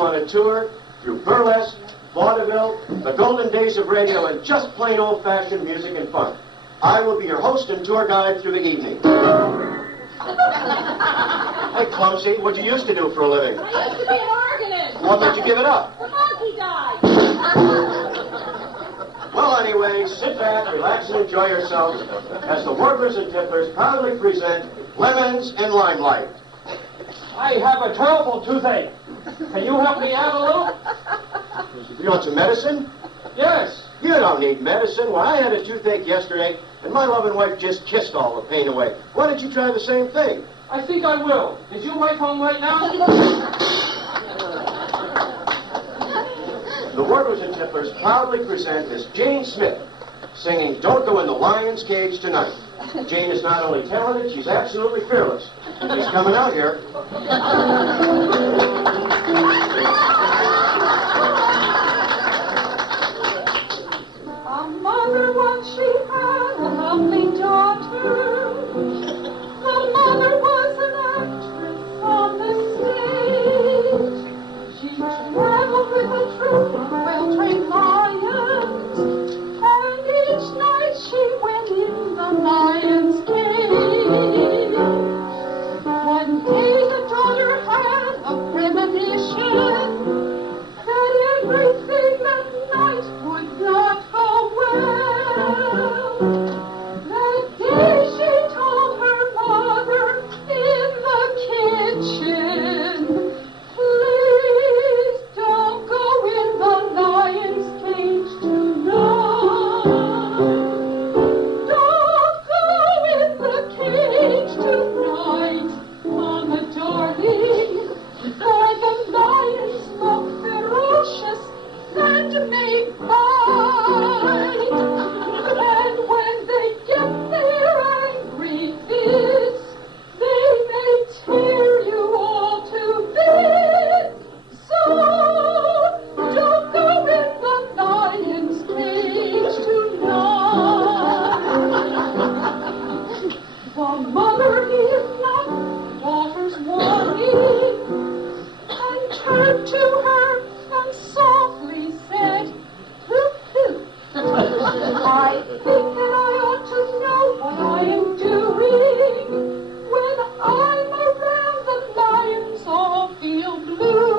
on a tour through burlesque, vaudeville, the golden days of radio, and just plain old-fashioned music and fun. I will be your host and tour guide through the evening. Hey, Clumsy, what you used to do for a living? I used to be an organist. What made you give it up? The monkey died. Well, anyway, sit back, relax, and enjoy yourselves as the Warblers and Tipplers proudly present Lemons in Limelight. I have a terrible toothache. Can you help me out a little? You want some medicine? Yes. You don't need medicine. Well, I had a toothache yesterday, and my loving wife just kissed all the pain away. Why don't you try the same thing? I think I will. Is your wife home right now? The Warblers and Tipplers proudly present Miss Jane Smith, singing Don't Go in the Lion's Cage Tonight. Jane is not only talented, she's absolutely fearless. She's coming out here. A mother once she had a lovely daughter. The mother was an actress on the stage. She traveled with a troupe of well-trained lions, and each night she went in the lion's cage. One day the daughter had a premonition that everything that night would not go well. That day she told her mother in the kitchen, please don't go in the lion's cage tonight. Don't go in the cage tonight, Mama darling, for the lions look ferocious and may bite. And when they get their angry fits, they may tear you all to bits. So don't go in the lion's cage tonight. The mother heeded not the daughter's warning, and turned to her and softly said, "Poop, poop. I think that I ought to know what I am doing. When I'm around, the lions all feel blue."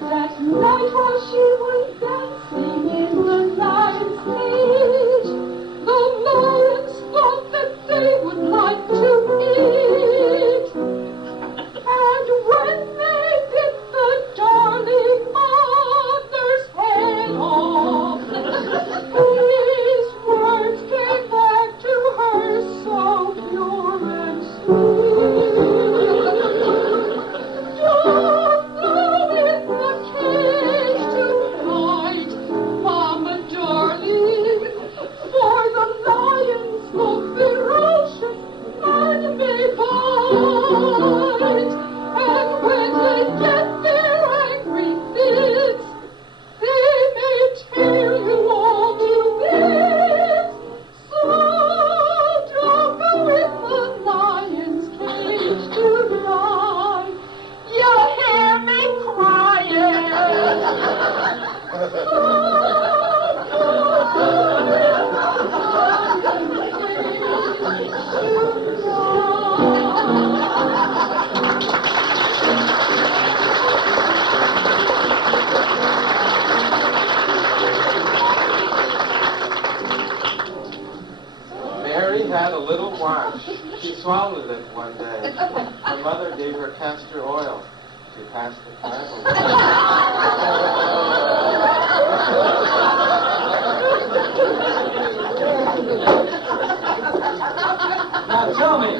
That night while she was dancing in the lion's cage, the lions thought that they would like to eat. And when they bit the darling mother's head off, these words came back to her so pure and sweet. Don't go in the cage tonight, Mama darling, for the lions look ferocious and may bite. And when they get their angry fits, they may tear you all to bits. So don't go in the lion's cage tonight. You hear me crying? Don't go in the lion's cage Mary had a little watch. She swallowed it one day. Her mother gave her castor oil to pass the time away. Now tell me,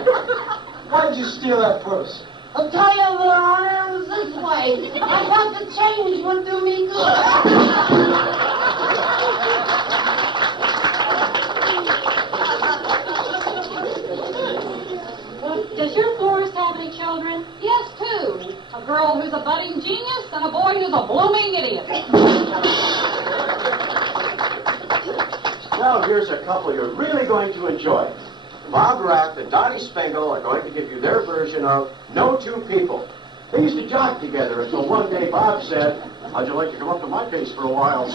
why did you steal that purse? I'll tell you, Laura, it was this way. I thought the change would do me good. Does your florist have any children? Yes, two. A girl who's a budding genius and a boy who's a blooming idiot. Now here's a couple you're really going to enjoy. Bob Rath and Dottie Spengel are going to give you their version of No Two People. They used to jog together until one day Bob said, "How'd you like to come up to my place for a while?"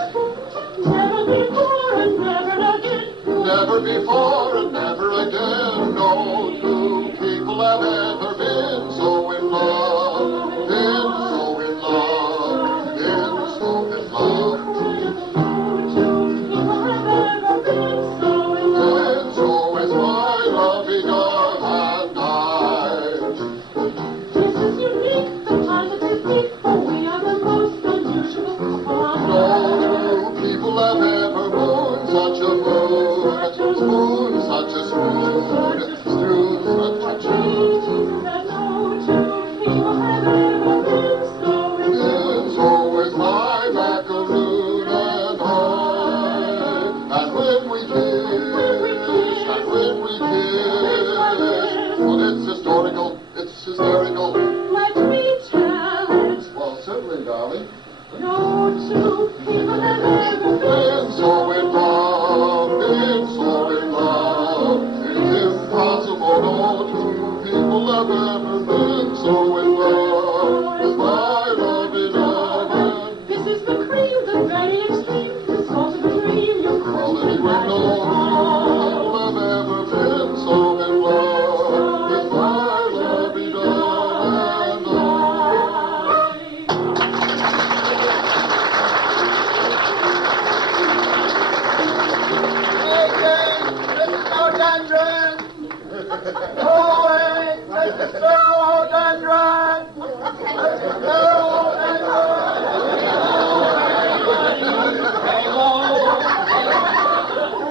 Never before and never again. Never before and never again. No two people have ever been so in love. Been so in love. Been so in love. No two people have ever been so in love. And so is my loving arm and I. This is unique, the positive peak, for we are the most unusual couple on No two people have ever moon such a moon. Spoon such a spoon. Strewn such a strewn. that no two people have ever been so in love. And so is my macaroon and I. And when we kiss, and when we kiss, well, it's historical, it's hysterical. Let me tell it. Well, certainly, darling. No two people have ever been Been so in love, been so in love. It's impossible, no two people have ever been so in love as my loving arm. This is the cream, the very extreme, the salt of the dream. You'll Well, crush the anyway, light no of all. two people have ever been so in love as my loving arm. Hey, Jane, Mr. Rhododendron! Away, Mr. Rhododendron! Mr.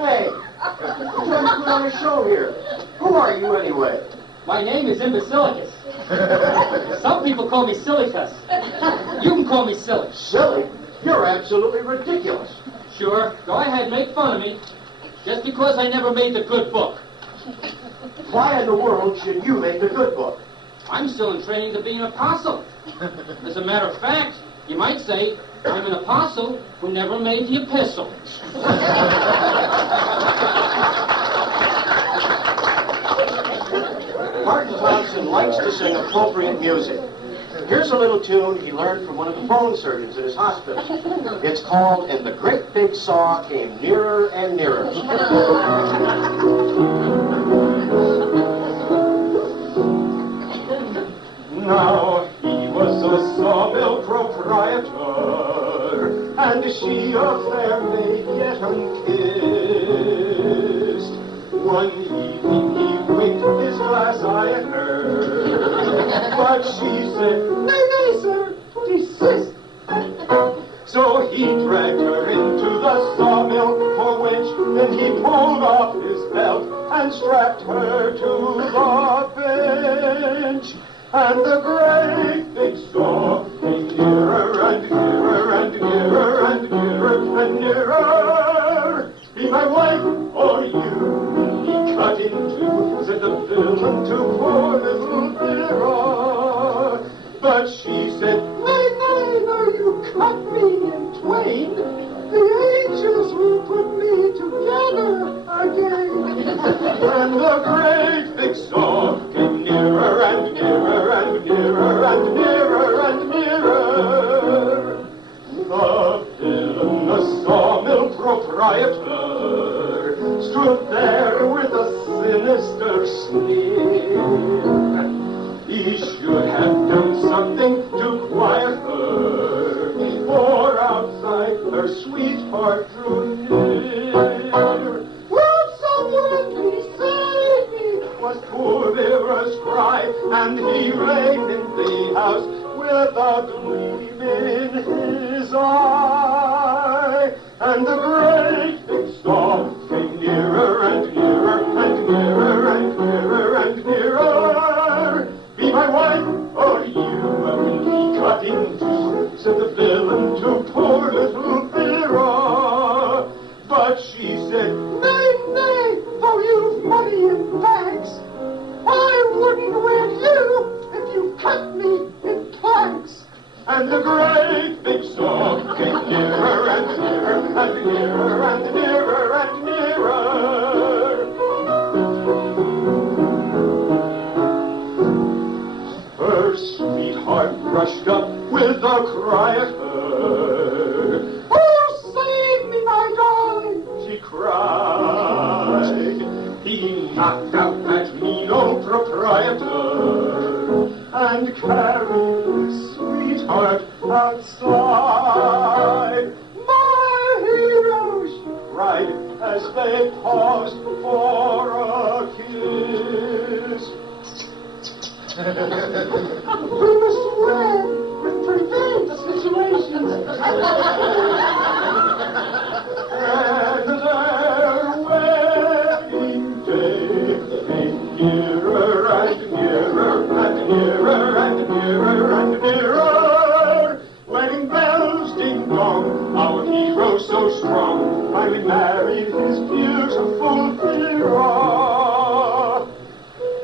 Hey, you're trying to put on a show here. Who are you anyway? My name is Imbecilicus. Some people call me Silicus. You can call me Silly. Silly? You're absolutely ridiculous. Sure, go ahead, make fun of me. Just because I never made the good book. Why in the world should you make the good book? I'm still in training to be an apostle. As a matter of fact, you might say I'm an apostle who never made the epistle. Martin Thompson likes to sing appropriate music. Here's a little tune he learned from one of the bone surgeons at his hospital. It's called "And the Great Big Saw Came Nearer and Nearer." Now he was a sawmill proprietor, and she a fair maid yet unkissed. One evening he winked his glass eye at her, but she said, "Nay, nay, sir, desist." So he dragged her into the sawmill for which, then he pulled off his belt and strapped her to the bench. And the great big saw came nearer and nearer and nearer and nearer and nearer. Be my wife or you will be cut in two, said the villain to poor little Vera. But she said, "Nay, nay, though you cut me in twain, the angels will put me together again." And the great big saw came nearer and nearer and nearer and nearer and nearer. The villain, the sawmill proprietor, stood there with a sinister sneer. He should have done something to quiet her, for outside her sweetheart drew near. "Will someone please save me?" was poor Vera's cry, and he ran in the house with a gleam in his eye. And the great big saw came nearer and nearer and nearer and nearer and nearer. "Be my wife, or you will be cut in two," said the villain to poor little Vera. But she said, "Nay, nay, though you've money in bags, I wouldn't wed you if you cut me in planks." And the great big saw came nearer and nearer and nearer and nearer and nearer. sweetheart rushed up with a cry at her. Oh, save me, my darling, she cried. He knocked out that mean old proprietor and carried sweetheart outside. My hero, she cried as they paused for a kiss. We must wed and prevent the situation. And their wedding day came nearer and nearer and nearer and nearer and nearer. Wedding bells ding dong, our hero so strong finally married his beautiful hero.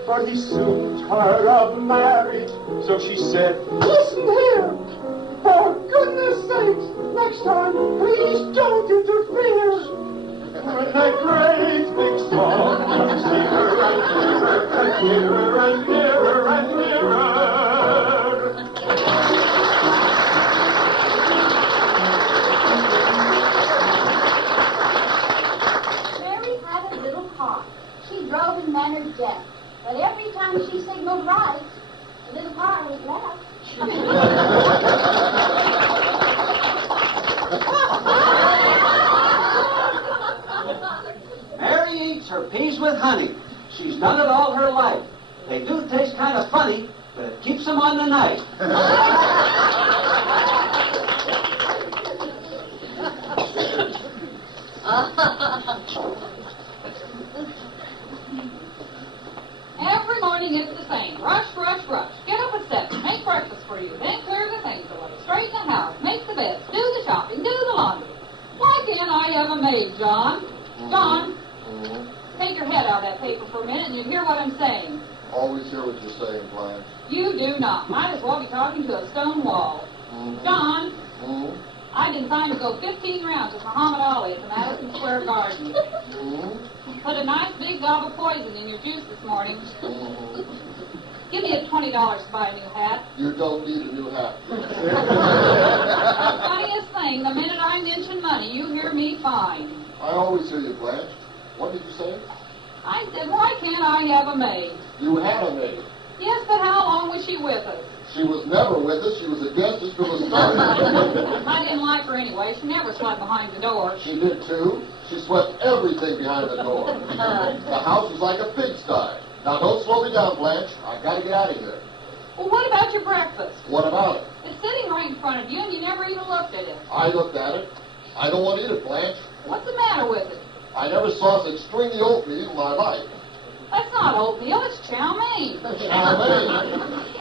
But he soon tired of marriage, so she said, listen here, for goodness sakes, next time, please don't interfere. When that great big song comes nearer and nearer and nearer and nearer and nearer. Mary had a little car. She drove in manner deaf. But every time she signaled right, the little car was left. Mary eats her peas with honey. She's done it all her life. They do taste kind of funny, but it keeps them on the night. Every morning it's the same. Rush, rush, rush. Get up at 7. Make breakfast for you. Then clear the things away. Straighten the house. Make the beds. Do the shopping. Do the laundry. Why can't I have a maid, John? John, take your head out of that paper for a minute and you hear what I'm saying. Always hear what you're saying, Blanche. You do not. Might as well be talking to a stone wall. John, I've been signed to go 15 rounds with Muhammad Ali at the Madison Square Garden. Put a nice big gob of poison in your juice this morning. Give me a $20 to buy a new hat. You don't need a new hat. The funniest thing, the minute I mention money, you hear me fine. I always hear you, Blanche. What did you say? I said, why can't I have a maid? You had a maid. Yes, but how long was she with us? She was never with us. She was against us from the start. I didn't like her anyway. She never slept behind the door. She did, too. She swept everything behind the door. The house was like a pigsty. Now, don't slow me down, Blanche. I've got to get out of here. Well, what about your breakfast? What about it? It's sitting right in front of you, and you never even looked at it. I looked at it. I don't want to eat it, Blanche. What's the matter with it? I never saw such stringy oatmeal in my life. That's not oatmeal, it's chow mein. Chow mein?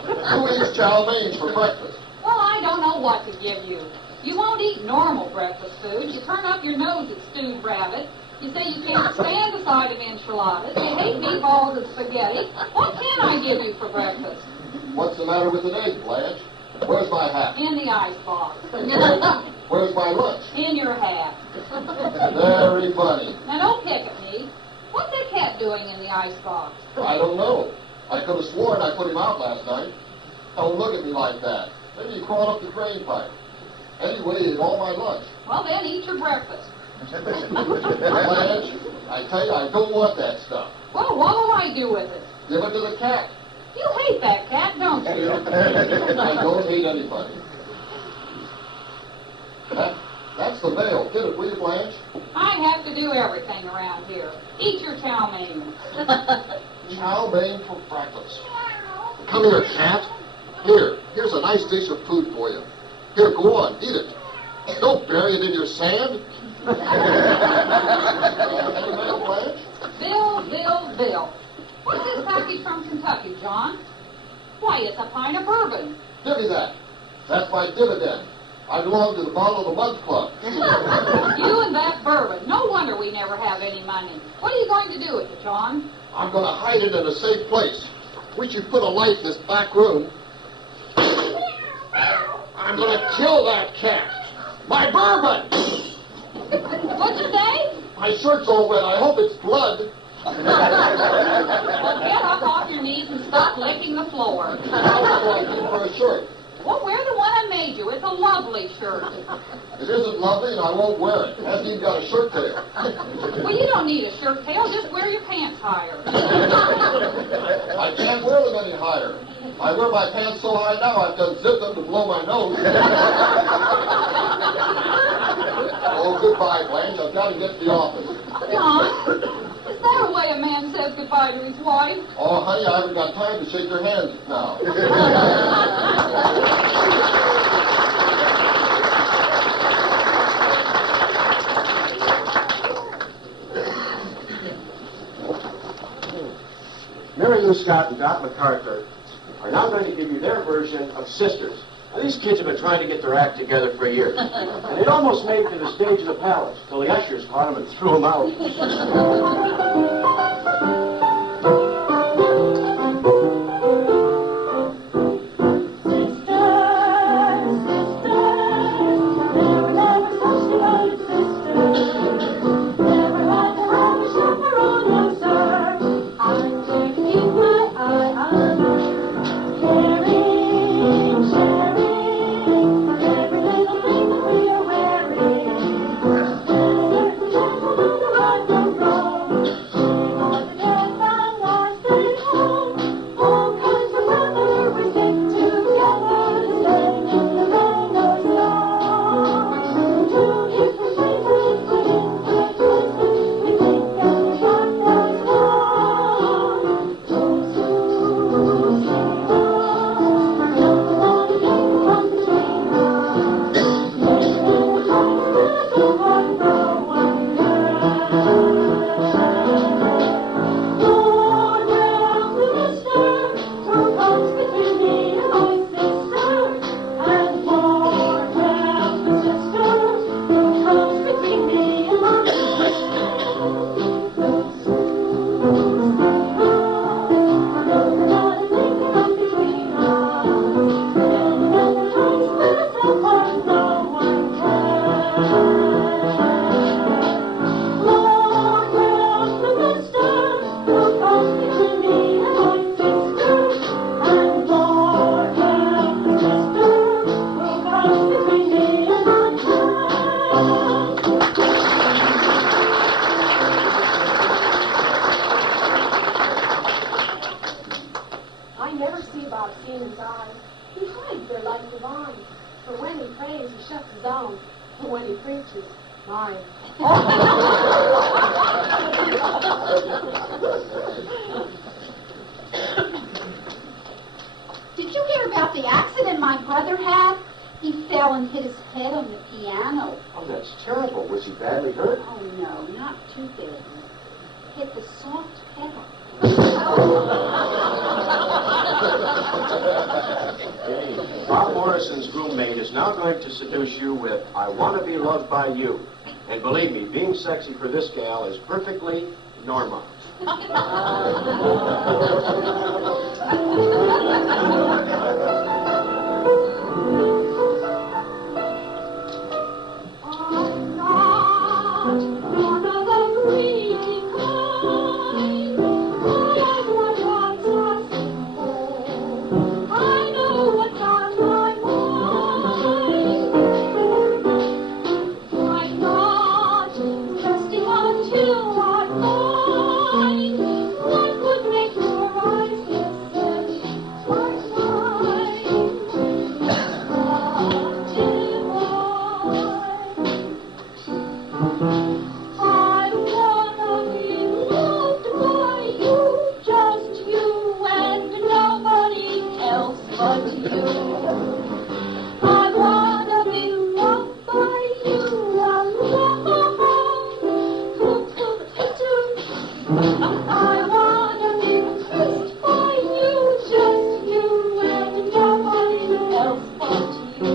Who eats chow mein for breakfast? Well, I don't know what to give you. You won't eat normal breakfast food. You turn up your nose at stewed rabbit. You say you can't stand the sight of enchiladas. You hate meatballs and spaghetti. What can I give you for breakfast? What's the matter with an egg, Blanche? Where's my hat? In the icebox. Where's my lunch? In your hat. Very funny. Now don't pick at me. What's that cat doing in the icebox? I don't know. I could have sworn I put him out last night. Don't look at me like that. Maybe he crawled up the drain pipe. Anyway, he ate all my lunch. Well, then eat your breakfast. Blanche, I tell you, I don't want that stuff. Well, what will I do with it? Give it to the cat. You hate that cat, don't you? I don't hate anybody. That's the mail. Get it, will you, Blanche? I have to do everything around here. Eat your chow mein. Chow mein for breakfast. Come here, cat. Here's a nice dish of food for you. Here, go on, eat it. Don't bury it in your sand. Any mail, Blanche? Bill. What's this package from Kentucky, John? Why, it's a pint of bourbon. Divvy that. That's my dividend. I belong to the Bottle of the Month Club. You and that bourbon. No wonder we never have any money. What are you going to do with it, John? I'm going to hide it in a safe place. We should put a light in this back room. I'm going to kill that cat. My bourbon! What'd you say? My shirt's all wet. I hope it's blood. Well, get up off your knees and stop licking the floor. I'm looking for a shirt. Well, wear the one I made you. It's a lovely shirt. It isn't lovely, and I won't wear it. It hasn't even got a shirt tail. Well, you don't need a shirt tail. Just wear your pants higher. I can't wear them any higher. I wear my pants so high now I have to zip them to blow my nose. Oh, goodbye, Blanche. I've got to get to the office. John, is that a way a man says goodbye to his wife? Oh, honey, I haven't got time to shake your hands now. Mary Lou Scott and Doc MacArthur are now going to give you their version of Sisters. Now, these kids have been trying to get their act together for years. And they'd almost made it to the stage of the palace, till the ushers caught them and threw them out. Did you hear about the accident my brother had? He fell and hit his head on the piano. Oh, that's terrible. Was he badly hurt? Oh, no, not too badly. Hit the soft pedal. Bob Morrison's roommate is now going to seduce you with I Want to Be Loved by You. And believe me, being sexy for this gal is perfectly normal. I'm not one of the greedy kind. I'm what wants are simple. I know what's on my mind. I'm not resting until I find what would make your eyes listen twice mine. I wanna be loved by you, just you and nobody else but you. I wanna be loved by you, I wanna be kissed by you, just you and nobody else but you.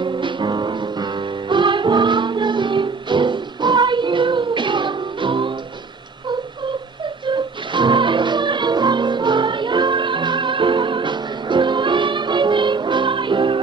I wanna be kissed by you, I wanna do everything for you.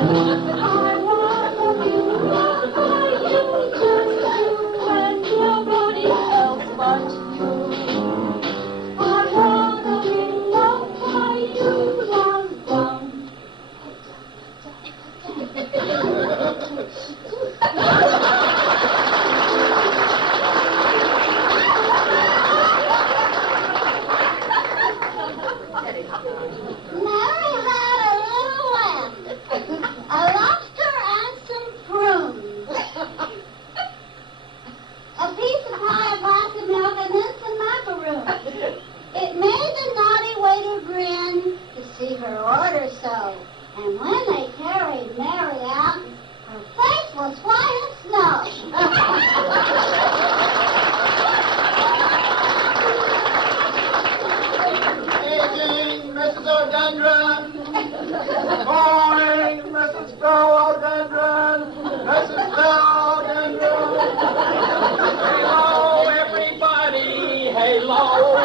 wanna be loved by you, just you and nobody else but you. I wanna be loved by you, love down. Mary had a little lamb, a lobster and some prunes, a piece of pie, a glass of milk, and then some macaroons. It made the naughty waiter grin to see her order so, and when they carried Mary out, her face was white as snow. Evening, Mrs. O'Dundrum. Morning, Mrs. O'Dundrum. Mrs. O'Dundrum. Hello, everybody. Hello.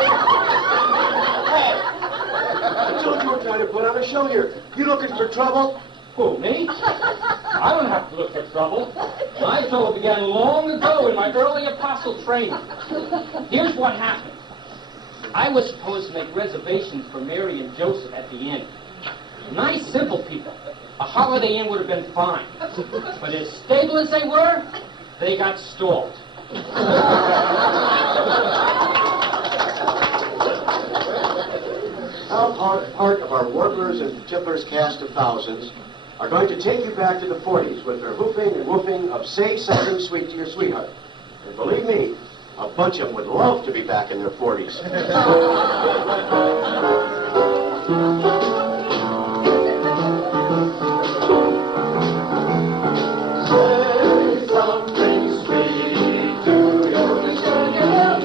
I told you we're trying to put on a show here. You looking for trouble? Who, me? I don't have to look for trouble. My trouble began long ago in my early apostle training. Here's what happened. I was supposed to make reservations for Mary and Joseph at the inn. Nice, simple people. A Holiday Inn would have been fine. But as stable as they were, they got stalled. Now, part of our Warblers and Tipplers cast of thousands are going to take you back to the 40s with their hoofing and woofing of Say Something Sweet to Your Sweetheart. And believe me, a bunch of them would love to be back in their 40s. Say something sweet to your sweetheart.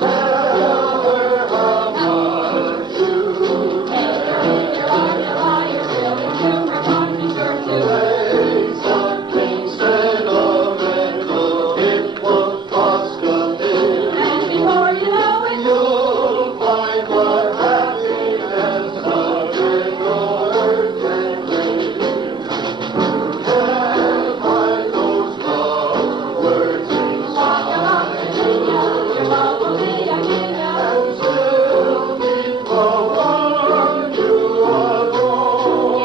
Tell her how much you care. Say something sentimental. It won't cost a bit. You'll find what happiness a little earth can bring. Can't find those love words inside you. And still meet the one you adore.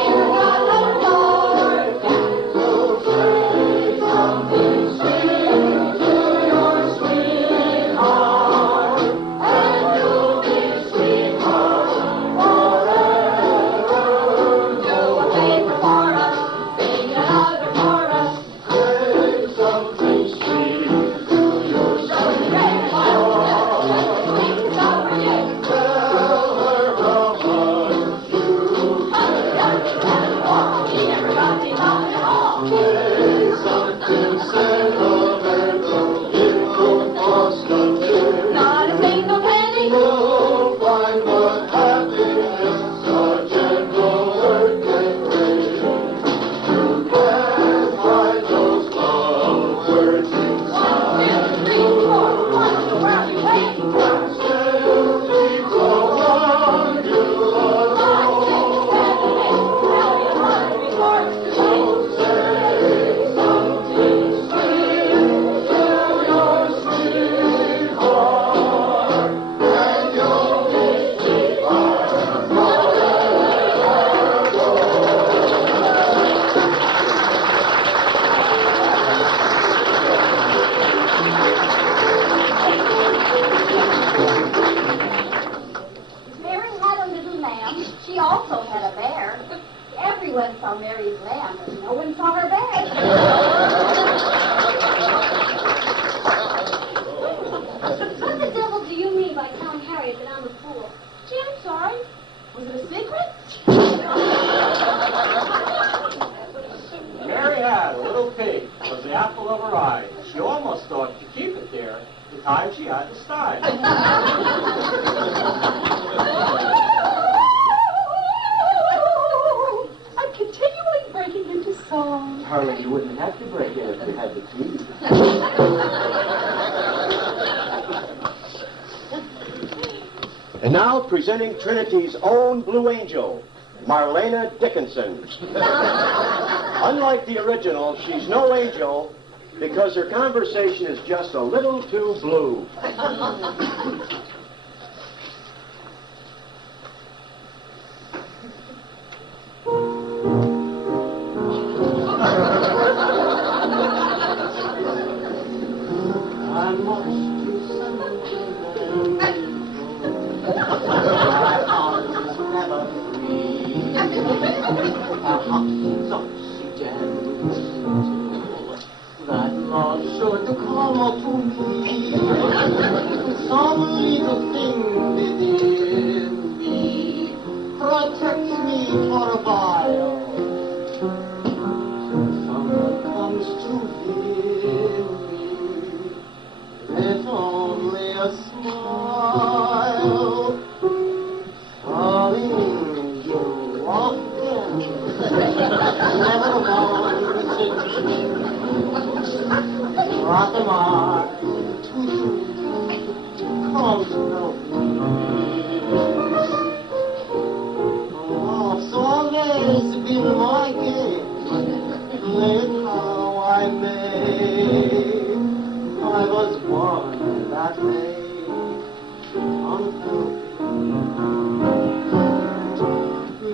So say something sweet to your sweetheart, and you'll be sweethearts Say something sweet to your sweetheart. Tell her how much you say something sentimental. It won't cost a bit. You'll find what happiness a gentle earth can bring. You can't find those love words inside you. And still meet the one you adore. So say something sweet to your sweetheart, and you'll be sweetheart Mary had a little lamb. She also had a bear. Everyone saw Mary's lamb, but no one saw her bear. What the devil do you mean by telling Harriet that I'm a fool? Gee, I'm sorry. Was it a secret? Mary had a little pig. It was the apple of her eye. She almost thought to keep it there the time she had to start. I'm continually breaking into song. Darling, you wouldn't have to break in if you had the key. And now, presenting Trinity's own Blue Angel, Marlena Dickinson. Unlike the original, she's no angel because her conversation is just a little too blue. That love should come to me, some little thing within me protects me for a while. Someone comes to heal me with only a smile. Darling, you often never wanted me. What am I to do? Come to know me. Love's always been my game. Play it how I may. I was born that way.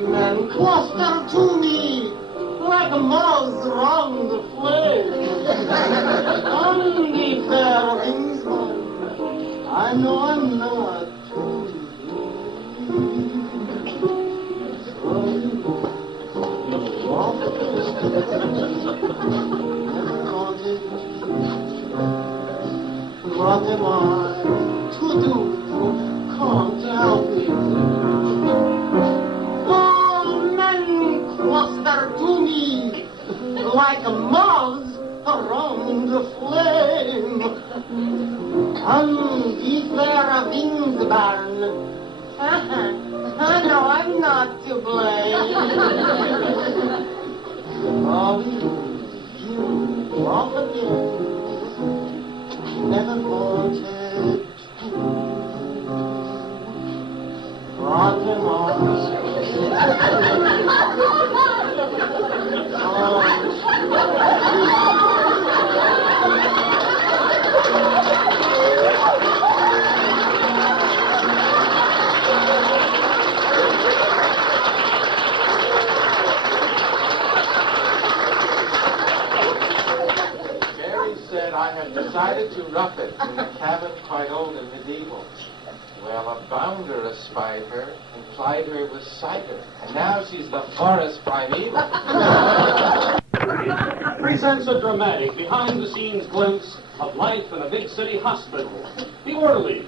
Men cluster to me like a mouse round the flame. Only fair wings, I know I'm not too What am I to do? Can't help it. All men cluster to me like a mouse around the flame. Only fair wings burn. I know I'm not to blame. Oh, you walk again. Never wanted to. What am Jerry said I had decided to rough it in a cabin quite old and medieval. Well, a bounder espied her and plied her with cider, and now she's the forest primeval. Presents a dramatic, behind-the-scenes glimpse of life in a big city hospital, the orderlies.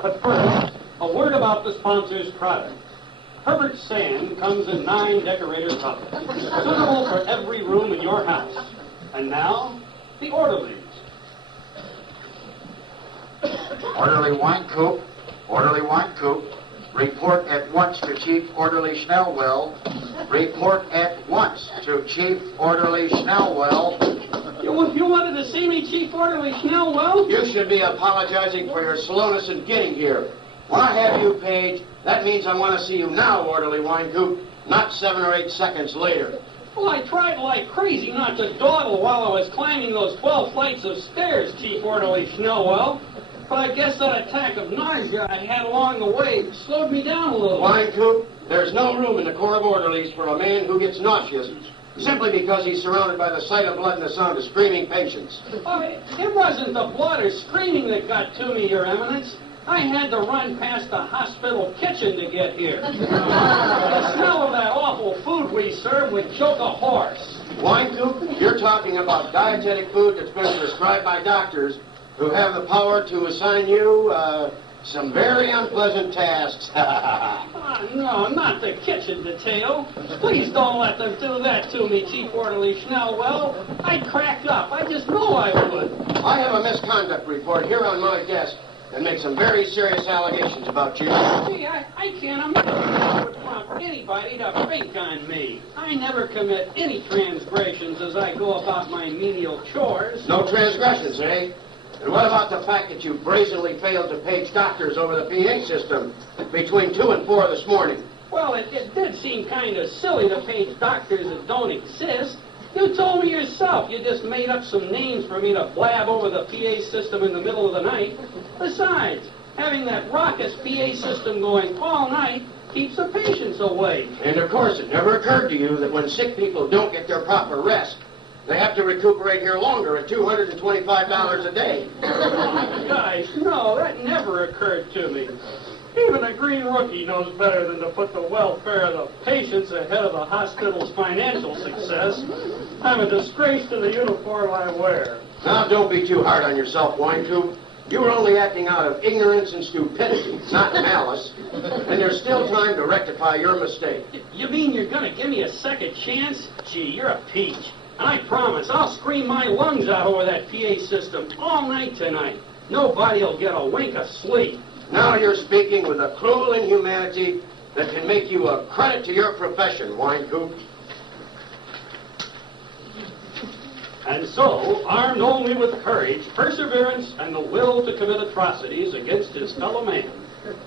But first, a word about the sponsor's product. Herbert Sand comes in 9 decorator cups, suitable for every room in your house. And now, the orderlies. Orderly wine coop, orderly wine coop. Report at once to Chief Orderly Schnellwell. Report at once to Chief Orderly Schnellwell. You wanted to see me, Chief Orderly Schnellwell? You should be apologizing for your slowness in getting here. When I have you, Page, that means I want to see you now, Orderly Wine Coop, not 7 or 8 seconds later. Well, I tried like crazy not to dawdle while I was climbing those 12 flights of stairs, Chief Orderly Schnellwell. But I guess that attack of nausea I had along the way slowed me down a little. Wine Coop, there's no room in the Corps of Orderlies for a man who gets nauseous simply because he's surrounded by the sight of blood and the sound of screaming patients. Oh, it wasn't the blood or screaming that got to me, Your Eminence. I had to run past the hospital kitchen to get here. The smell of that awful food we serve would choke a horse. Wine Coop, you're talking about dietetic food that's been prescribed by doctors who have the power to assign you some very unpleasant tasks. No, not the kitchen detail. Please don't let them do that to me, Chief Orderly Schnellwell. I'd crack up. I just know I would. I have a misconduct report here on my desk that makes some very serious allegations about you. Gee, I can't imagine I would prompt anybody to fink on me. I never commit any transgressions as I go about my menial chores. No transgressions, eh? And what about the fact that you brazenly failed to page doctors over the PA system between 2 and 4 this morning? Well, it did seem kind of silly to page doctors that don't exist. You told me yourself you just made up some names for me to blab over the PA system in the middle of the night. Besides, having that raucous PA system going all night keeps the patients awake. And of course, it never occurred to you that when sick people don't get their proper rest, they have to recuperate here longer at $225 a day. Gosh, no, that never occurred to me. Even a green rookie knows better than to put the welfare of the patients ahead of the hospital's financial success. I'm a disgrace to the uniform I wear. Now, don't be too hard on yourself, Winecoop. You were only acting out of ignorance and stupidity, not malice. And there's still time to rectify your mistake. You mean you're going to give me a second chance? Gee, you're a peach. And I promise I'll scream my lungs out over that PA system all night tonight. Nobody'll get a wink of sleep. Now you're speaking with a cruel inhumanity that can make you a credit to your profession, Winecoop. And so, armed only with courage, perseverance, and the will to commit atrocities against his fellow man,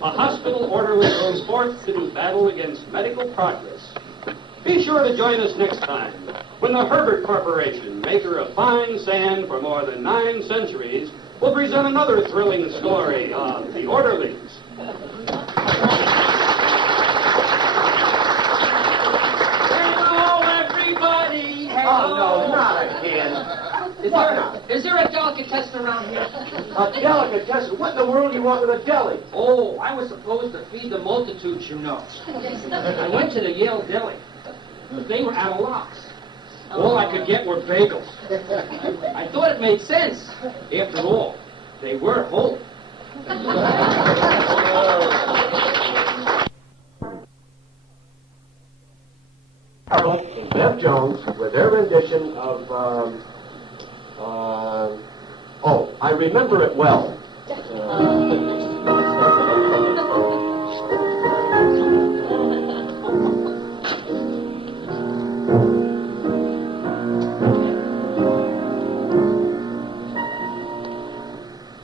a hospital orderly goes forth to do battle against medical progress. Be sure to join us next time when the Herbert Corporation, maker of fine sand for more than 9 centuries, will present another thrilling story of the orderlies. Hello, everybody! Oh, no, not again. Is there a delicatessen around here? A delicatessen? What in the world do you want with a deli? Oh, I was supposed to feed the multitudes, you know. I went to the Yale Deli. They were out of locks. All I could get were bagels. I thought it made sense. After all, they were whole. Bev Jones with their rendition of, oh, I remember it well.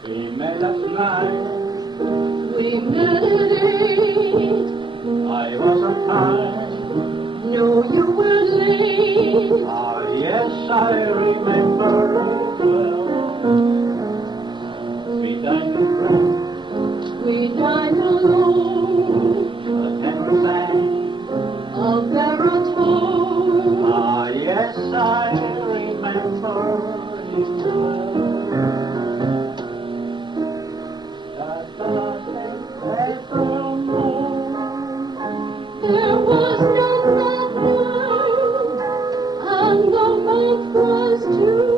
We met at night. We met at 8. I was on time. No, you were late. Ah, yes, I remember it well. We dined with friends. We dined alone. The tenor sang. A baritone. Ah, yes, I remember it well. There was none that night, and the month was too.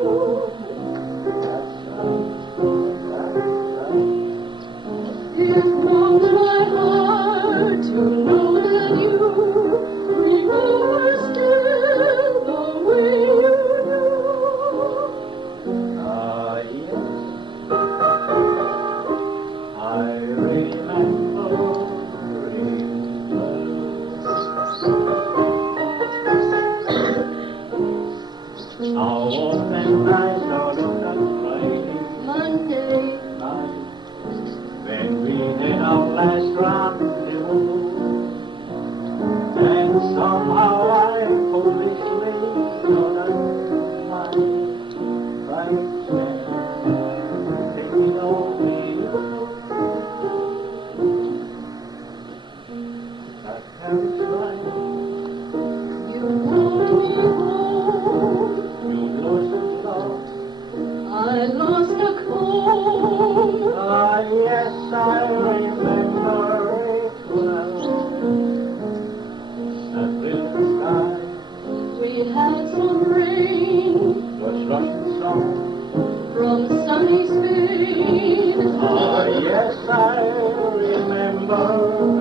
It warmed my heart to know that you remember still the way you do. Ah, yes, I remember it well. How often I thought of that Friday Monday, night when we had our last rendezvous, and somehow I foolishly thought I might right then take it all with you. That Paris right, you pulled me home. you lost your love. I lost a comb. Ah, yes, I remember it well. That brilliant sky We had some rain was rushing strong. from sunny Spain. Ah, yes, I remember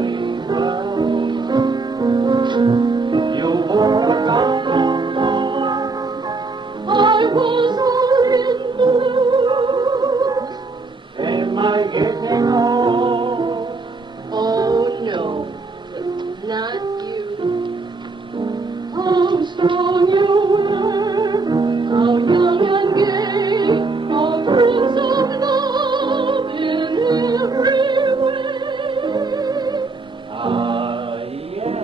it well. You wore a gown. I was all in blue. Am I getting old? Oh no, not you. How strong you were, how young and gay, a prince of love in every way. Ah, yes,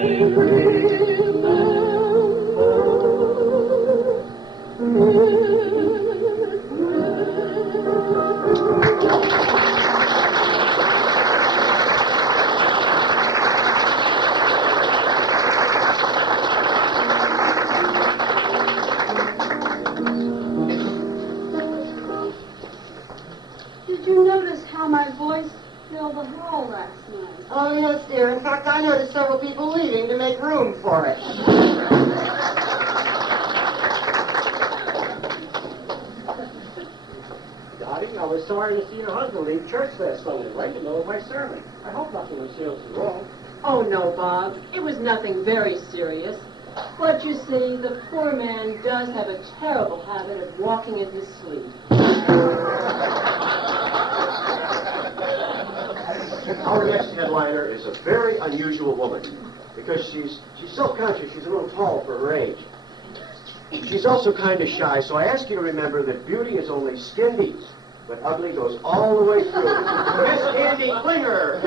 Did you notice how my voice filled the hall last night? Oh, yes, dear. In fact, I noticed several people leaving to make room for it. Dottie, I was sorry to see your husband leave church last Sunday, right in the middle of my sermon. I hope nothing was seriously wrong. Oh, no, Bob. It was nothing very serious. But you see, the poor man does have a terrible habit of walking in his sleep. Our next headliner is a very unusual woman because she's self-conscious. She's a little tall for her age. She's also kind of shy, so I ask you to remember that beauty is only skin deep, but ugly goes all the way through. Miss Andy Klinger.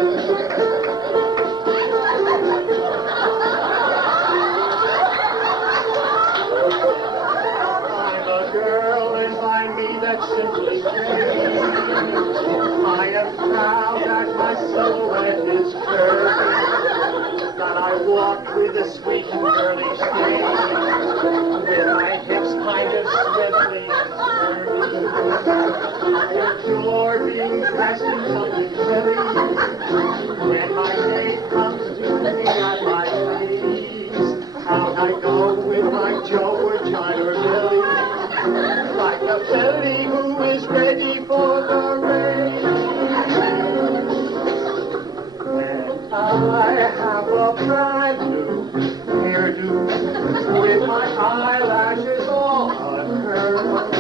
I'm a girl and find me that simply crazy. I am proud that my silhouette is curvy, that I walk with a sweet and girlish gait, with my hips kind of swiftly and curvy. I adore being dressed in something pretty. When my date comes to me at my knees, out I go with my Joe or John or Billy, like a filly who is ready for the race. And I have a brand new hairdo with my eyelashes all uncurled.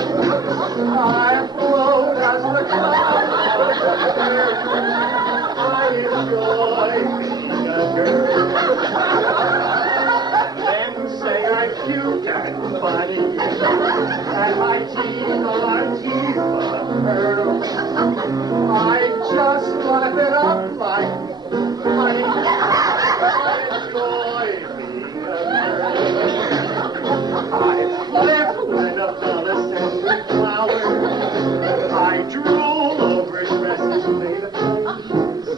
I float as the clouds of hairdo. I enjoy being a girl. Then say I'm cute and funny, and my teeth are teeth of pearls. I just laugh it up like honey. I enjoy being a girl. I flip when a fella sends me flowers. I drool over dresses made of lace.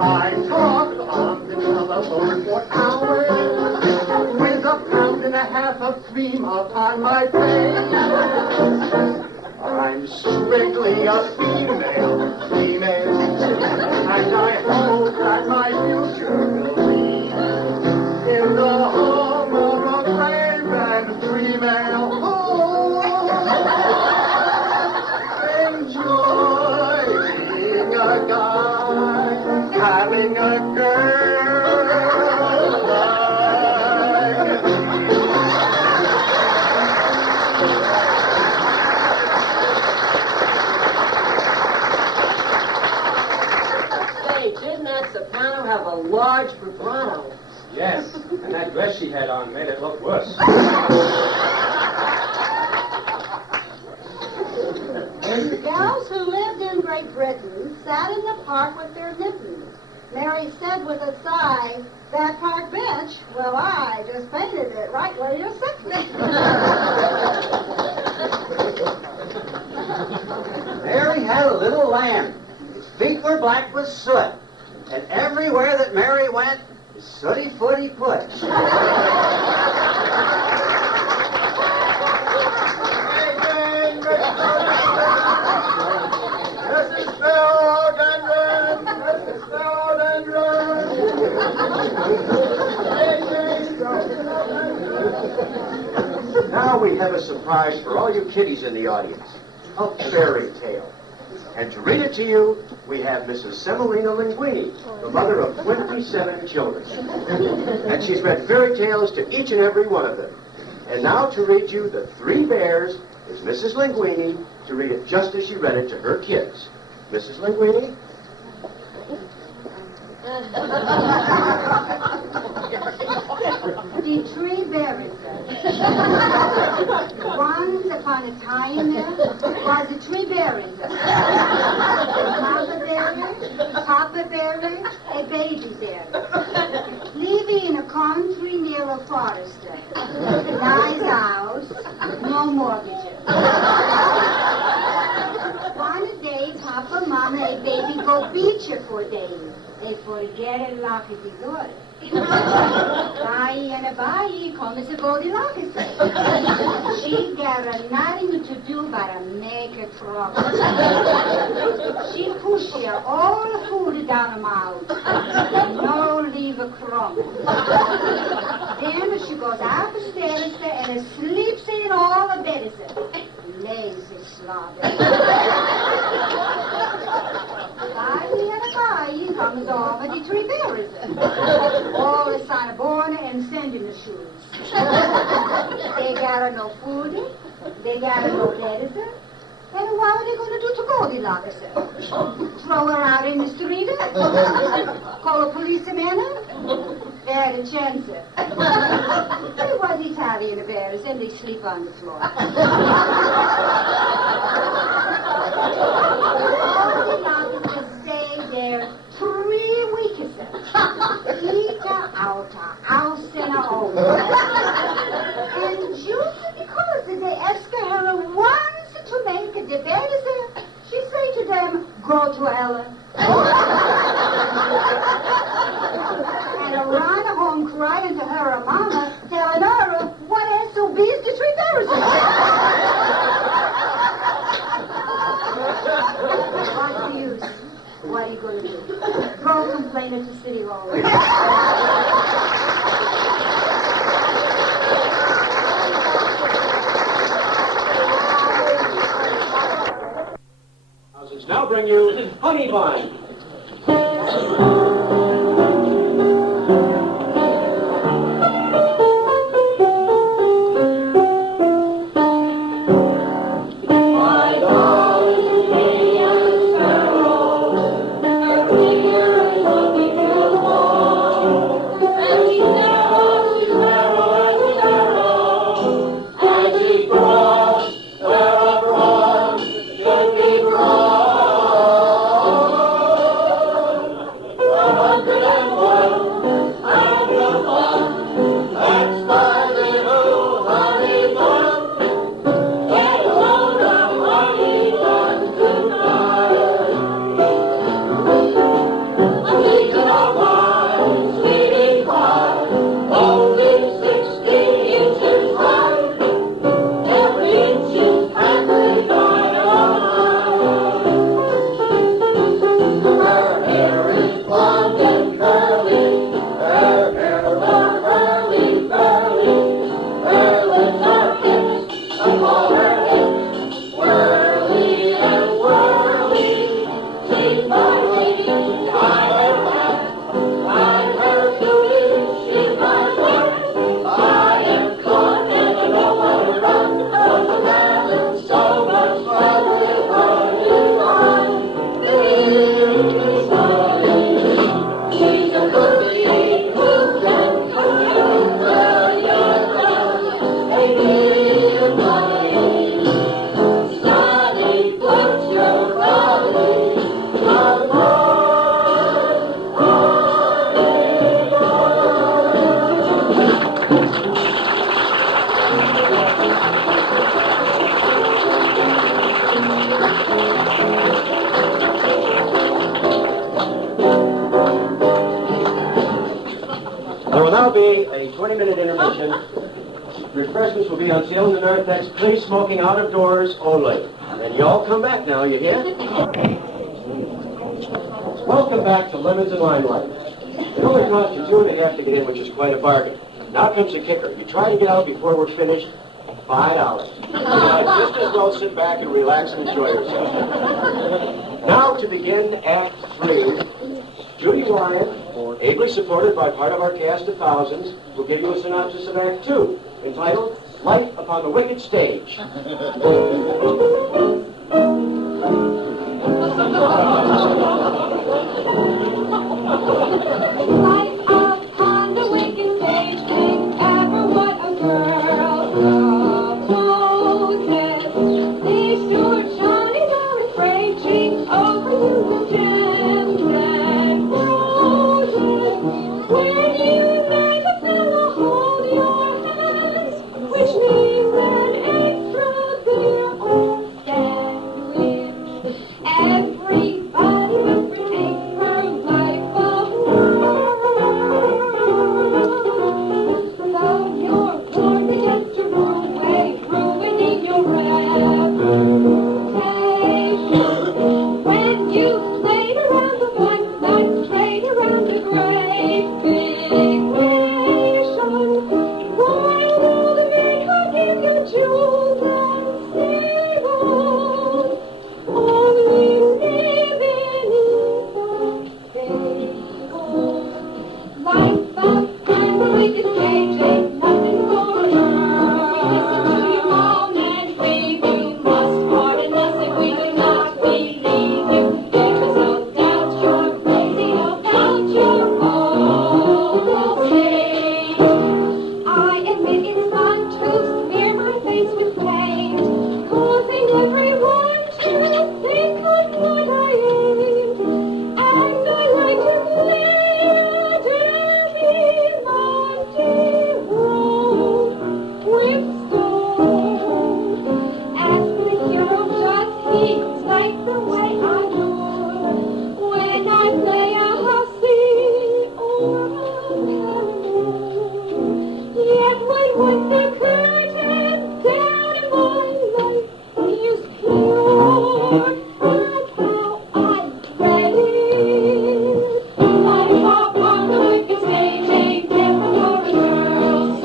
I talk on the telephone for hours with a pound and a half of cream upon my face. I'm strictly a female, and I hope that my future will be in the home of a brave and free male. Enjoy being a guy, having a girl like me. Say, didn't that soprano have a large vibrato? Yes, and that dress she had on made it look worse. Gals who lived in Great Britain sat in the park with their mittens. Mary said with a sigh, that park bench, well, I just painted it right where you're sitting. Mary had a little lamb. His feet were black with soot. And everywhere that Mary went, his sooty footy put. Now we have a surprise for all you kiddies in the audience. A fairy tale. And to read it to you, we have Mrs. Semolina Linguini, the mother of 27 children. And she's read fairy tales to each and every one of them. And now to read you The Three Bears is Mrs. Linguini, to read it just as she read it to her kids. Mrs. Linguini? The three berries. Once upon a time there was the three berries. Mama berry, Papa berry, and baby berry. there. Living in a country near a forest. Nice house, no mortgages. One day, Papa, Mama, and baby go beach for a day. They forget it lock the door. Bye and a bye, comes to Goldilocks. She got nothing to do but make a trouble. She push her all food down her mouth. No leave a crumb. Then she goes upstairs and sleeps in all the beds. Lazy slob. Bye and a bye comes over the three bears. All the son born and sent in the shoes. They got no food, they got no medicine, and what are they going to do to Goldilocks? Throw her out in the street? Call a policeman? They had a chance. They was Italian bears and they sleep on the floor. Goldilocks stay there 3 weeks. Eat out house and a home. And just because they ask her once to make the beds, she say to them, go to hell. And run home crying to her mama, telling her what SOBs the three bears. What's the use? What are you going to do? Go complain at the city hall. Now bring you Honey Vine. There will now be a 20-minute intermission. Refreshments will be on sale in the narthex. Please smoking out of doors only. And you all come back now, you hear? Welcome back to Lemons and Limelight. It only cost you $2.50 to get in, which is quite a bargain. Now comes the kicker. You try to get out before we're finished, $5. You might just as well sit back and relax and enjoy yourself. Now to begin Act 3, Judy Wyatt, ably supported by part of our cast of thousands, will give you a synopsis of Act 2, entitled Life Upon the Wicked Stage. Life upon the wicked stage, think ever what a girl proposes. These Stuart Johnny's not afraid, cheeks open to the gems and roses. When you make a fellow hold your hands, which means an extra beer or sandwich. Everybody must take her life apart. Though you're born just to ruining your reputation. When you played around the flag, like played around the great big nation. Why all the men who give your jewels and silver only living in the fables? Life of gambling is cage, ain't nothing for a girl. Listen to your mom and babe, you must part unless if we do not believe you. There's no doubt you're crazy, no doubt you're all safe. I admit it's fun to smear my face with paint, causing everyone to think of what I ain't. And I like to glitter in my dear room with stone. As the hero just feels like the way I would when I play a hussy or a cannonball. Yet when with the curtain down in my life is pure, and how I'm ready. Life upon the wicked stage ain't different for a girl.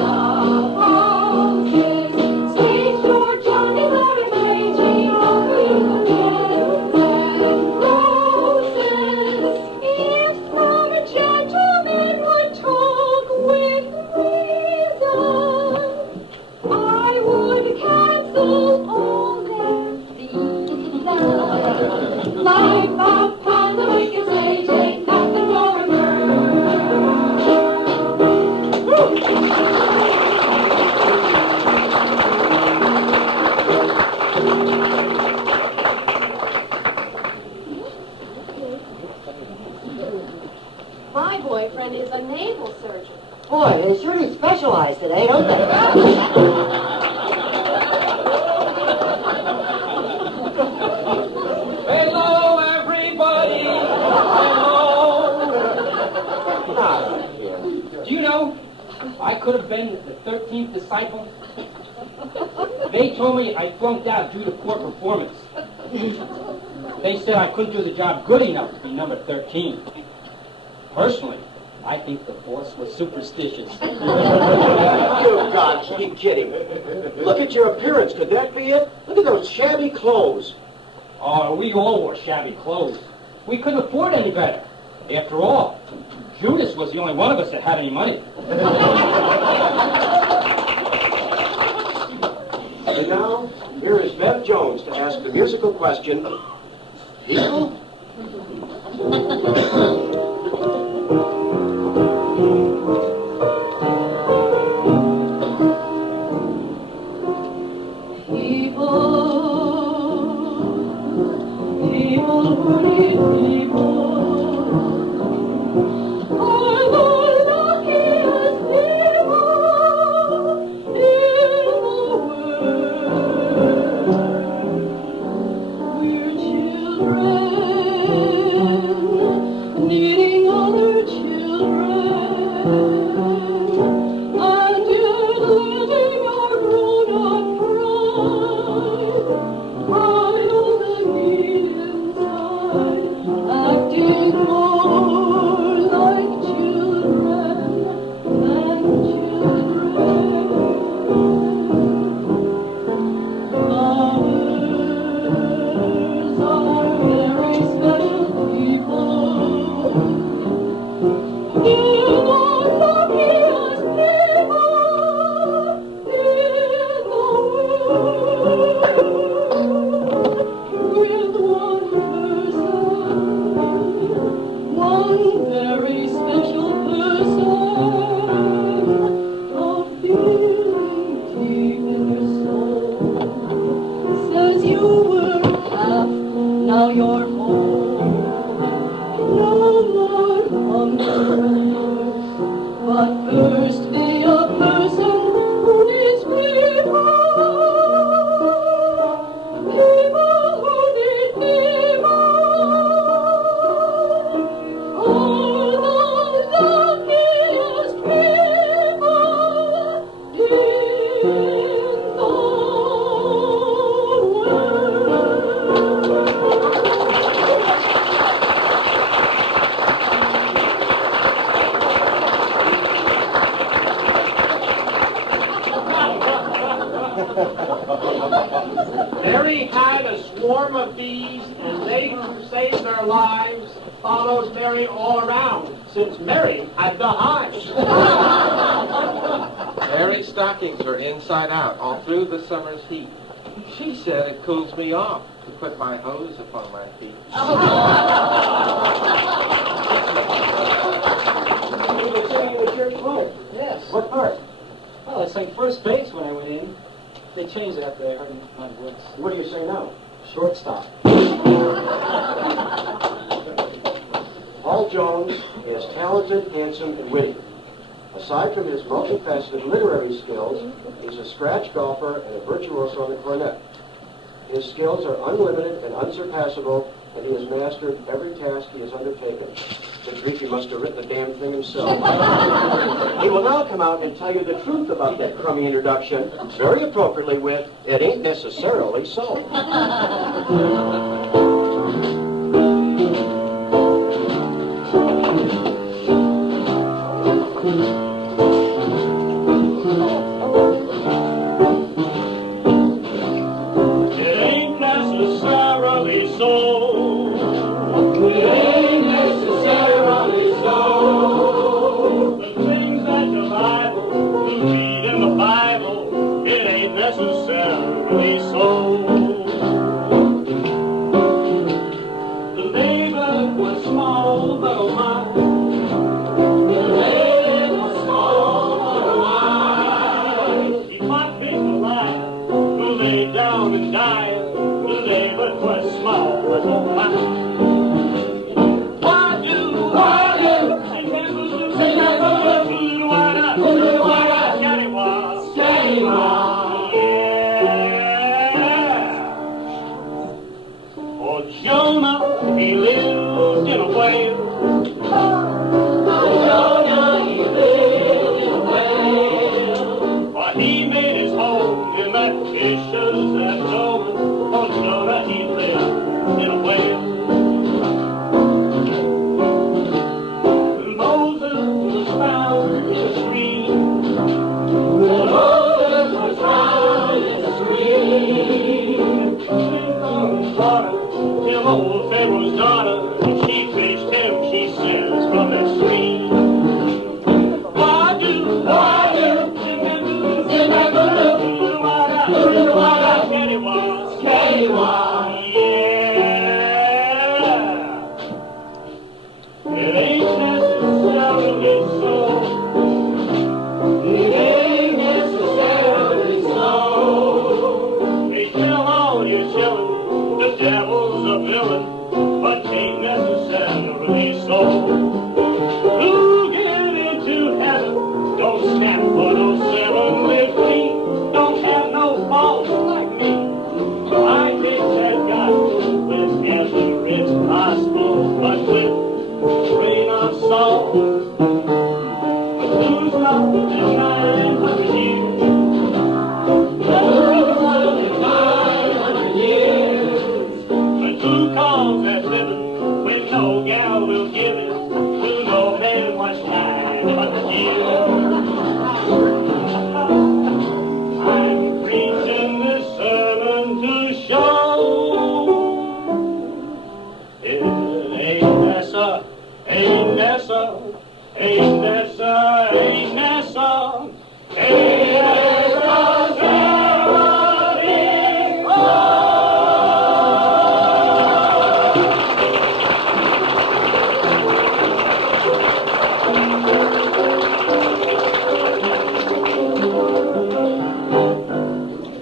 Supposes stage door Johnny Laurie Crazy over roses. If some gentleman would talk with reason, I would cancel all their fees. Life upon the wicked stage ain't nothing for a My boyfriend is a naval surgeon. Boy, they surely specialize today, don't they? Hello, everybody. Hello. Do you know, I could have been the 13th disciple. They told me I flunked out due to poor performance. They said I couldn't do the job good enough to be number 13. Personally, I think the boss was superstitious. You gotta be kidding. Look at your appearance. Could that be it? Look at those shabby clothes. Oh, we all wore shabby clothes. We couldn't afford any better. After all, Judas was the only one of us that had any money. And now, here is Bev Jones to ask the musical question. People? Needing other children. You are Mary had a swarm of bees, and they who saved their lives followed Mary all around, since Mary had the hives. Mary's stockings were inside out all through the summer's heat. She said it cools me off to put my hose upon my feet. You were singing the church choir. Yes. What part? Well, I sang first base when I went in. They changed it after I heard my voice. What do you sing now? Shortstop. Paul Jones is talented, handsome, and witty. Aside from his multifaceted literary skills, he's a scratch golfer and a virtuoso on the cornet. His skills are unlimited and unsurpassable, and he has mastered every task he has undertaken. The grief, he must have written the damn thing himself. He will now come out and tell you the truth about that crummy introduction, very appropriately with, "It ain't necessarily so." It ain't necessarily so. It ain't necessarily so. The things that the Bible, you read in the Bible, it ain't necessarily so. The neighborhood was small, but oh my. The neighborhood was small, but oh my. He might be alive, who lay down and died. The neighborhood was small, but oh my. Why do, say yeah. Oh, Jonah, he lived in a whale. Jonah, he lived in a whale. But he made his home in that fisher's that Jonah. Oh, Jonah, he lived in a whale. Moses was found in a stream. Moses was found in a stream. Till old Pharaoh's daughter, she fished him, she says, from that stream. Why do, yeah. It ain't necessarily so. It ain't necessarily so. Hey, tell all your children the devil's a villain, but ain't necessarily so. Who get into heaven don't stand for no 7-15, don't have no faults like me. I think that God with every rich gospel, but with grain of salt. But who's longer than 900 years? Who's longer than 900 years? But who calls that living when no gal will give it to no man what's 900 years? I'm preaching this sermon to show it ain't Nessa, ain't Nessa, ain't Nessa, ain't Nessa, ain't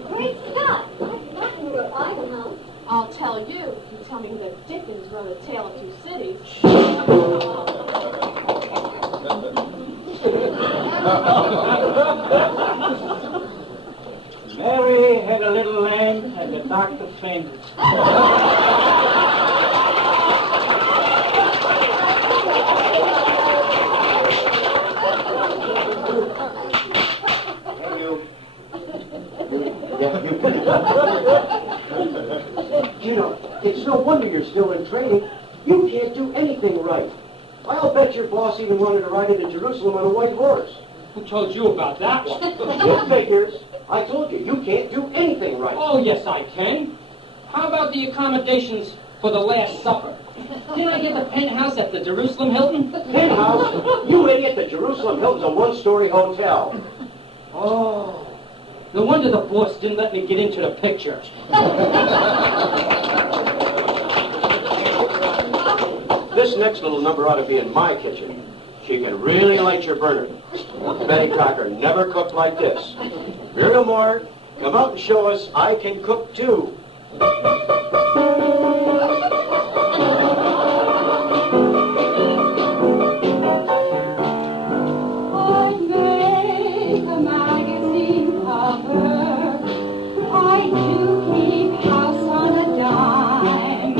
Great Scott! That knew what I know. I'll tell you if you tell me that Dickens wrote A Tale of Two Cities. Mary had a little lamb, and the doctor fainted. You know, it's no wonder you're still in training. You can't do anything right. I'll bet your boss even wanted to ride into Jerusalem on a white horse. Who told you about that one? Good figures. I told you, you can't do anything right. Oh, yes, I can. How about the accommodations for the Last Supper? Didn't I get the penthouse at the Jerusalem Hilton? Penthouse? You idiot, the Jerusalem Hilton's a one-story hotel. Oh, no wonder the boss didn't let me get into the picture. This next little number ought to be in my kitchen. She can really light your burner. Betty Crocker never cooked like this. Muriel Moore, come out and show us I can cook too. I make a magazine cover. I do keep house on a dime.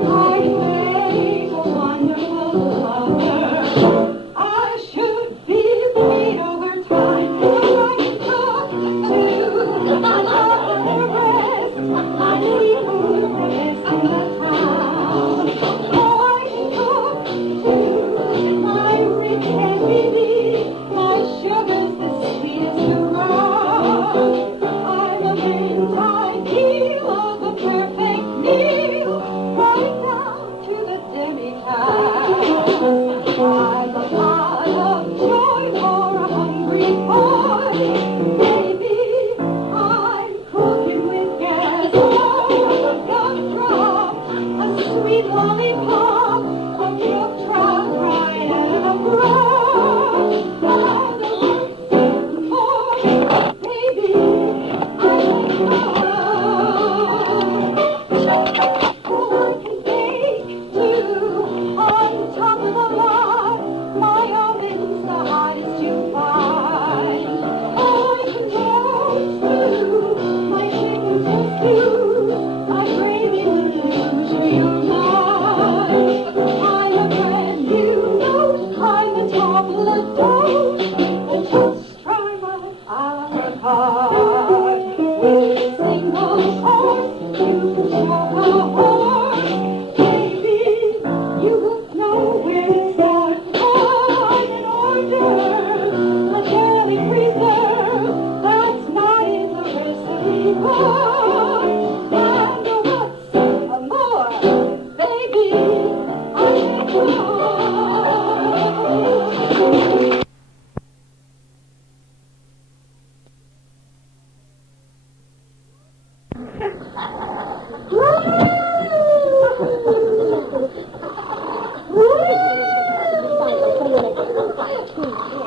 I make a wonderful lover. I should be paid overtime. I can cook too. I love the rest. I leave the best in the town. I can cook too. My rich heavy meat. My sugar's the sweetest around. I'm a mint ideal of the perfect meal, right down to the demi-tasse. I'm a pot of joy for a hungry boy. Baby, I'm cooking with gas. Oh, a gumdrop, a sweet lollipop, a milk trout right out of brush. Baby, I can bake too, on top of the lot. My oven's the hottest you find. I can roast too, my chicken's are stewed, my gravy lives reunited. I'm a brand new note, I'm a chocolate toast. Oh, just try my a la carte. With a single course, you can show how hard. Baby, you won't know where to start. I'm an order, a daily preserve. That's not in the recipe book. And what's more, baby, I can cook.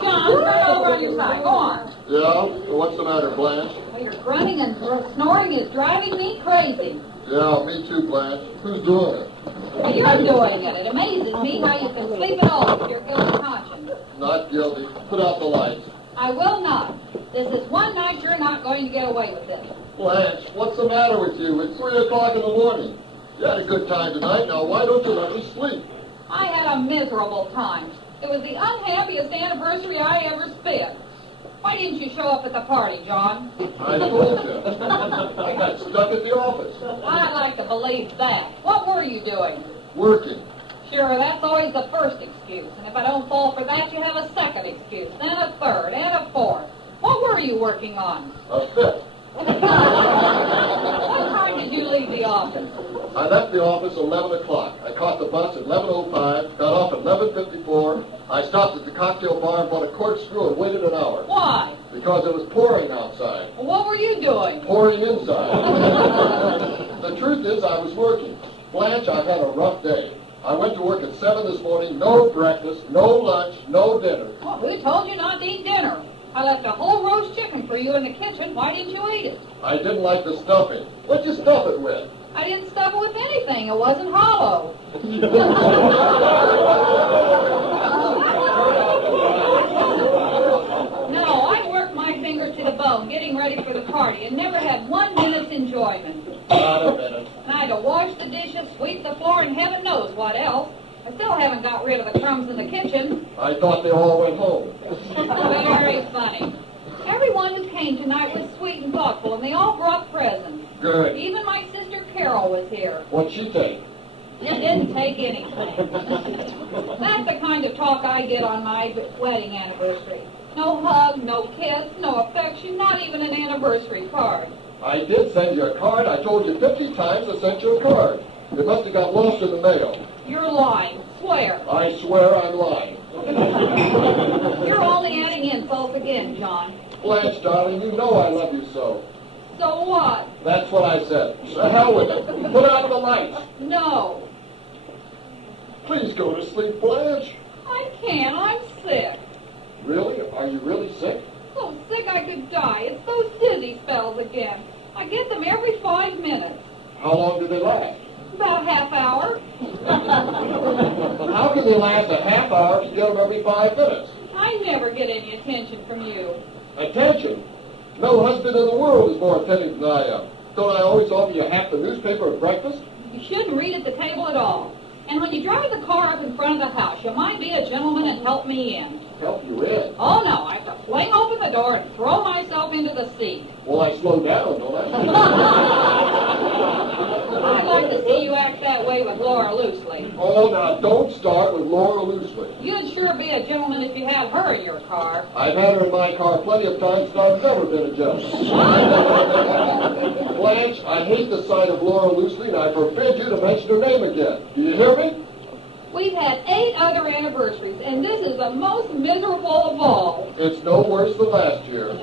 John, turn over on your side. Go on. Yeah? What's the matter, Blanche? Well, your grunting and snoring is driving me crazy. Yeah, me too, Blanche. Who's doing it? You're doing it. It amazes me how you can sleep at all with your guilty conscience. Not guilty. Put out the lights. I will not. This is one night you're not going to get away with this. Blanche, what's the matter with you? It's 3 o'clock in the morning. You had a good time tonight. Now, why don't you let me sleep? I had a miserable time. It was the unhappiest anniversary I ever spent. Why didn't you show up at the party, John? I told you. I got stuck at the office. I'd like to believe that. What were you doing? Working. Sure, that's always the first excuse. And if I don't fall for that, you have a second excuse, then a third, and a fourth. What were you working on? A fit. What time did you leave the office? I left the office at 11 o'clock. I caught the bus at 11:05, got off at 11:54. I stopped at the cocktail bar and bought a corkscrew and waited an hour. Why? Because it was pouring outside. Well, what were you doing? Pouring inside. The truth is, I was working. Blanche, I've had a rough day. I went to work at 7 this morning, no breakfast, no lunch, no dinner. Well, who told you not to eat dinner? I left a whole roast chicken for you in the kitchen. Why didn't you eat it? I didn't like the stuffing. What'd you stuff it with? I didn't stuff it with anything. It wasn't hollow. No, I worked my finger to the bone getting ready for the party and never had 1 minute's enjoyment. Not a minute. And I had to wash the dishes, sweep the floor, and heaven knows what else. I still haven't got rid of the crumbs in the kitchen. I thought they all went home. Very funny. Everyone who came tonight was sweet and thoughtful, and they all brought presents. Good. Even my sister Carol was here. What'd she take? It didn't take anything. That's the kind of talk I get on my wedding anniversary. No hug, no kiss, no affection, not even an anniversary card. I did send you a card. I told you 50 times I sent you a card. It must have got lost in the mail. You're lying. Swear. I swear I'm lying. You're only adding insults again, John. Blanche, darling, you know I love you so. So what? That's what I said. The hell with it. Put out the lights. No. Please go to sleep, Blanche. I can't. I'm sick. Really? Are you really sick? So sick I could die. It's those dizzy spells again. I get them every 5 minutes. How long do they last? About a half hour. How can they last a half hour if you get them every 5 minutes? I never get any attention from you. Attention? No husband in the world is more attentive than I am. Don't I always offer you half the newspaper at breakfast? You shouldn't read at the table at all. And when you drive the car up in front of the house, you might be a gentleman and help me in. Help you in? Oh, no. I have to fling open the door and throw myself into the seat. Well, I slow down, don't I? I'd like to see you act that way with Laura Loosely. Oh, now, don't start with Laura Loosely. You'd sure be a gentleman if you had her in your car. I've had her in my car plenty of times, and I've never been a gentleman. Blanche, I hate the sight of Laura Loosely, and I forbid you to mention her name again. Do you hear me? We've had 8 other anniversaries, and this is the most miserable of all. It's no worse than last year.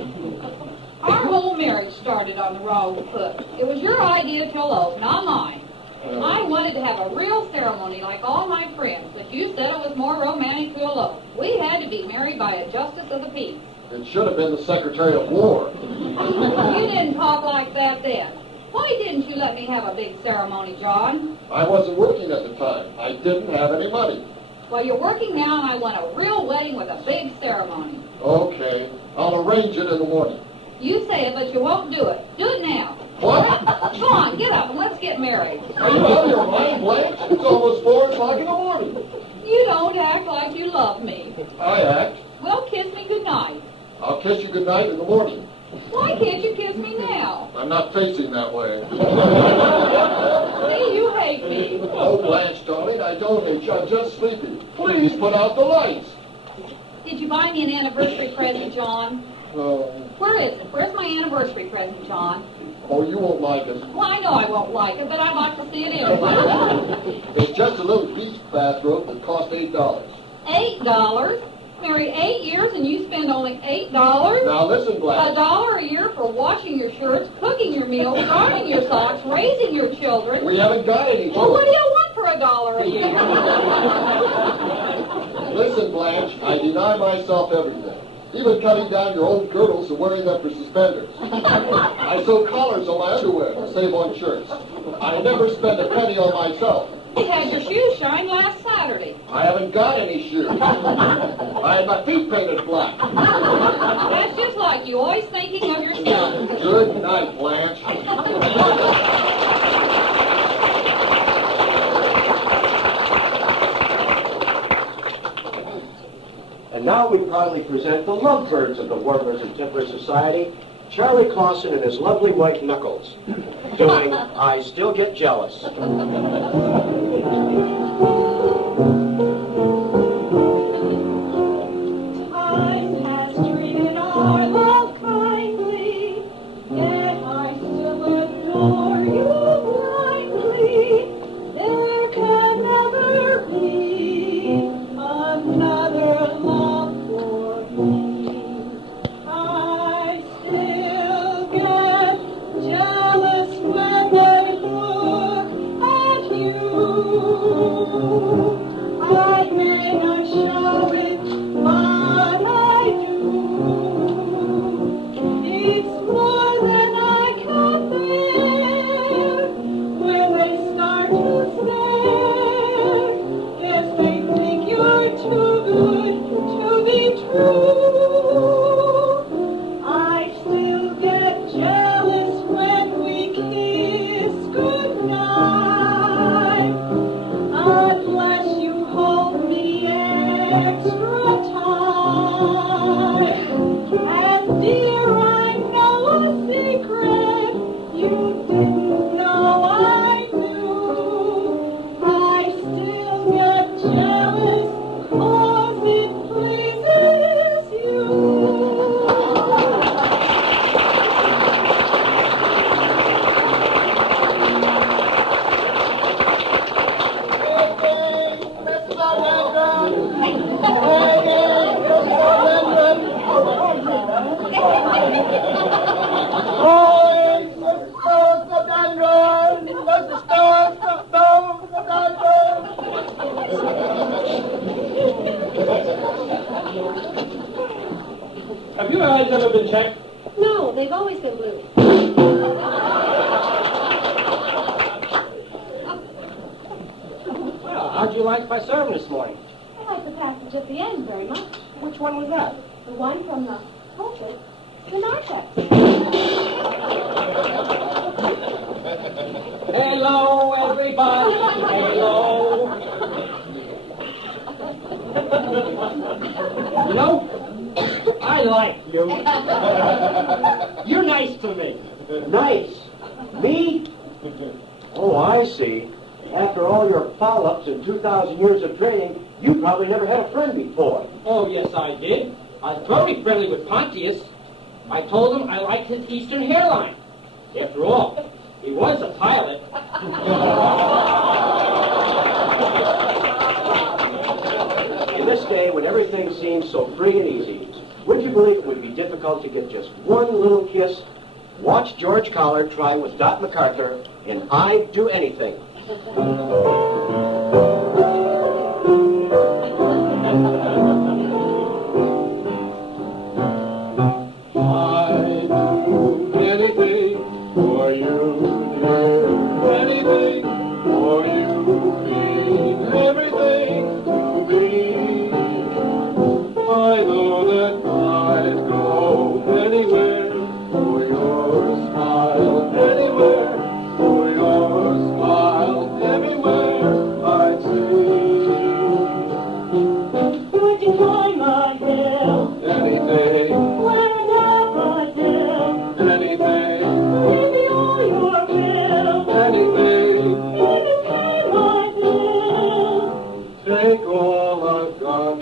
Our whole marriage started on the wrong foot. It was your idea to elope, not mine. I wanted to have a real ceremony like all my friends, but you said it was more romantic to elope. We had to be married by a justice of the peace. It should have been the Secretary of War. You didn't talk like that then. Why didn't you let me have a big ceremony, John? I wasn't working at the time. I didn't have any money. Well, you're working now, and I want a real wedding with a big ceremony. Okay. I'll arrange it in the morning. You say it, but you won't do it. Do it now. What? Come on, get up and let's get married. Are you out of your mind, Blanche? It's almost 4 o'clock in the morning. You don't act like you love me. I act. Well, kiss me goodnight. I'll kiss you goodnight in the morning. Why can't you kiss me now? I'm not facing that way. See, you hate me. Oh, Blanche, darling, I don't hate you. I'm just sleepy. Please put out the lights. Did you buy me an anniversary present, John? Where is it? Where's my anniversary present, John? Oh, you won't like it. Well, I know I won't like it, but I'd like to see it anyway. It's just a little beach bathrobe that cost $8. $8? Married 8 years and you spend only $8? Now listen, Blanche. $1 a year for washing your shirts, cooking your meals, darning your socks, raising your children. We haven't got any children. Well, what do you want for $1 a year? Listen, Blanche, I deny myself everything. Even cutting down your old girdles and wearing them for suspenders. I sew collars on my underwear to save on shirts. I never spend a penny on myself. You had your shoes shine last Saturday. I haven't got any shoes. I had my feet painted black. That's just like you, always thinking of yourself. Good night, Blanche. And now we proudly present the lovebirds of the Warblers of Temperance Society, Charlie Clausen and his lovely white knuckles, doing I Still Get Jealous. Time has treated our love kindly, yet I still adore you blindly. There can never be another love for me. I still get jealous when I look at you. Have your eyes ever been checked? No, they've always been blue. Well, how'd you like my sermon this morning? I like the passage at the end very much. Which one was that? The one from the pulpit to Martha. Hello, everybody. Hello. You know, I like you. You're nice to me. Nice. Me? Oh, I see. After all your follow-ups and 2,000 years of training, you probably never had a friend before. Oh, yes, I did. I was very friendly with Pontius. I told him I liked his eastern hairline. After all, he was a pilot. In this day, when everything seems so free and easy, would you believe it would be difficult to get just one little kiss? Watch George Collard try with Dot MacArthur in I'd Do Anything. I'd do anything for you, dear. Anything for you, mean everything to me. I know that I'd go anywhere for your smile, anywhere for your smile, everywhere I'd see. Would you climb a hill? Anything, anything, Give me all your will. anything. Even time my will. Take all I've got.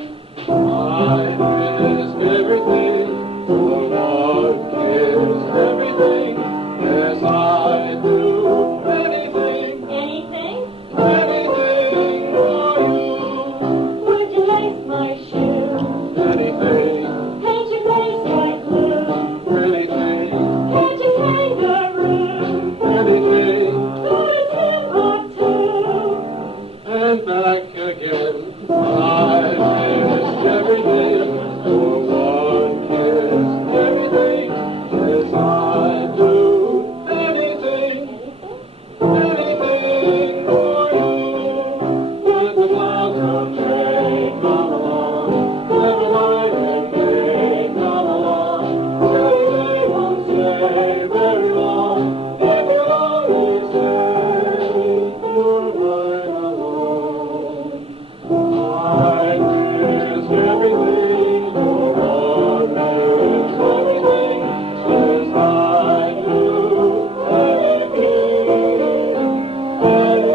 I'd risk everything for one kiss. Everything, yes, I do. Anything, Anything? anything for you. Would you lace my shoe? Anything, Paint your face like glue? anything, Can't you kangaroo? anything, Go to Timbuktu. and back again. I'd risk everything for one kiss. Everything, yes, I do. Anything, anything for you. Let the clouds come rain, come along. Let the light and day come along. They won't stay very long. If you'll always say you're mine alone. I risk everything for one kiss. Everything, yes, I do. Anything for you.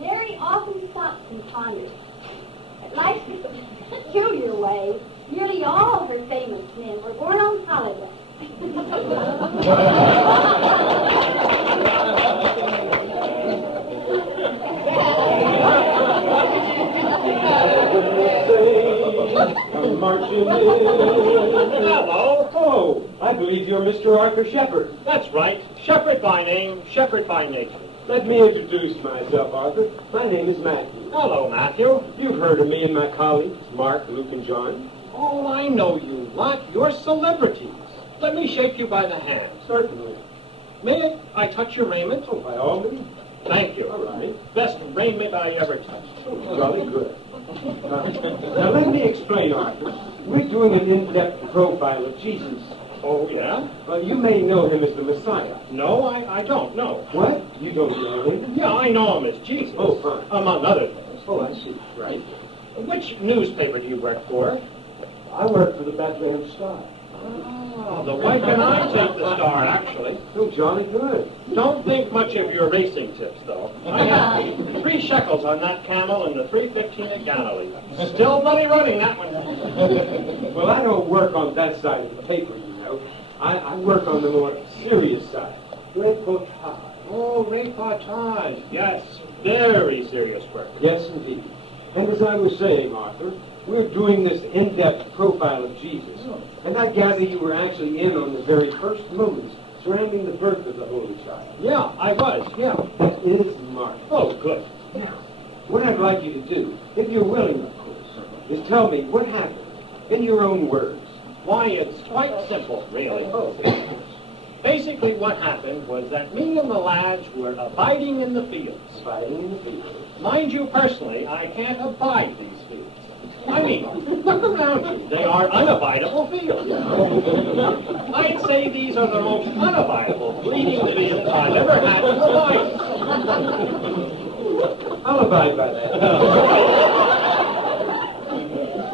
Mary often stops and ponders. At life's peculiar way, nearly all her famous men were born on holiday. Marching in. Hello. Oh, I believe you're Mr. Arthur Shepherd. That's right. Shepherd by name, Shepherd by nature. Let me introduce myself, Arthur. My name is Matthew. Hello, Matthew. You've heard of me and my colleagues, Mark, Luke, and John. Oh, I know you lot. You're celebrities. Let me shake you by the hand. Certainly. May I touch your raiment? Oh, by all means. Thank you. All right. Best raiment I ever touched. Oh, jolly good. Now, let me explain, Arthur. We're doing an in-depth profile of Jesus. Oh, yeah? You may know him as the Messiah. No, I don't know. What? You don't know him? Yeah, I know him as Jesus. Oh, fine. Among other things. Oh, I see. Right. Which newspaper do you work for? I work for the Bethlehem Star. Oh, the wife and I take the Star, actually. Oh, jolly good. Don't think much of your racing tips, though. I have 3 shekels on that camel and the 3.15 at Galilee. Still bloody running, that one. Well, I don't work on that side of the paper, you know. I work on the more serious side. Reportage. Oh, reportage. Yes, very serious work. Yes, indeed. And as I was saying, Arthur, We're doing this in-depth profile of Jesus, and I gather you were actually in on the very first moments surrounding the birth of the Holy Child. Yeah, I was, yeah. That is marvelous. Oh, good. Now, what I'd like you to do, if you're willing, of course, is tell me what happened in your own words. Why, it's quite simple, really. Basically, what happened was that me and the lads were abiding in the fields. Abiding in the fields. Mind you, personally, I can't abide these fields. I mean, look around you. They are unabidable fields. I'd say these are the most unabidable breeding fields I've ever had in my life. I'll abide by that.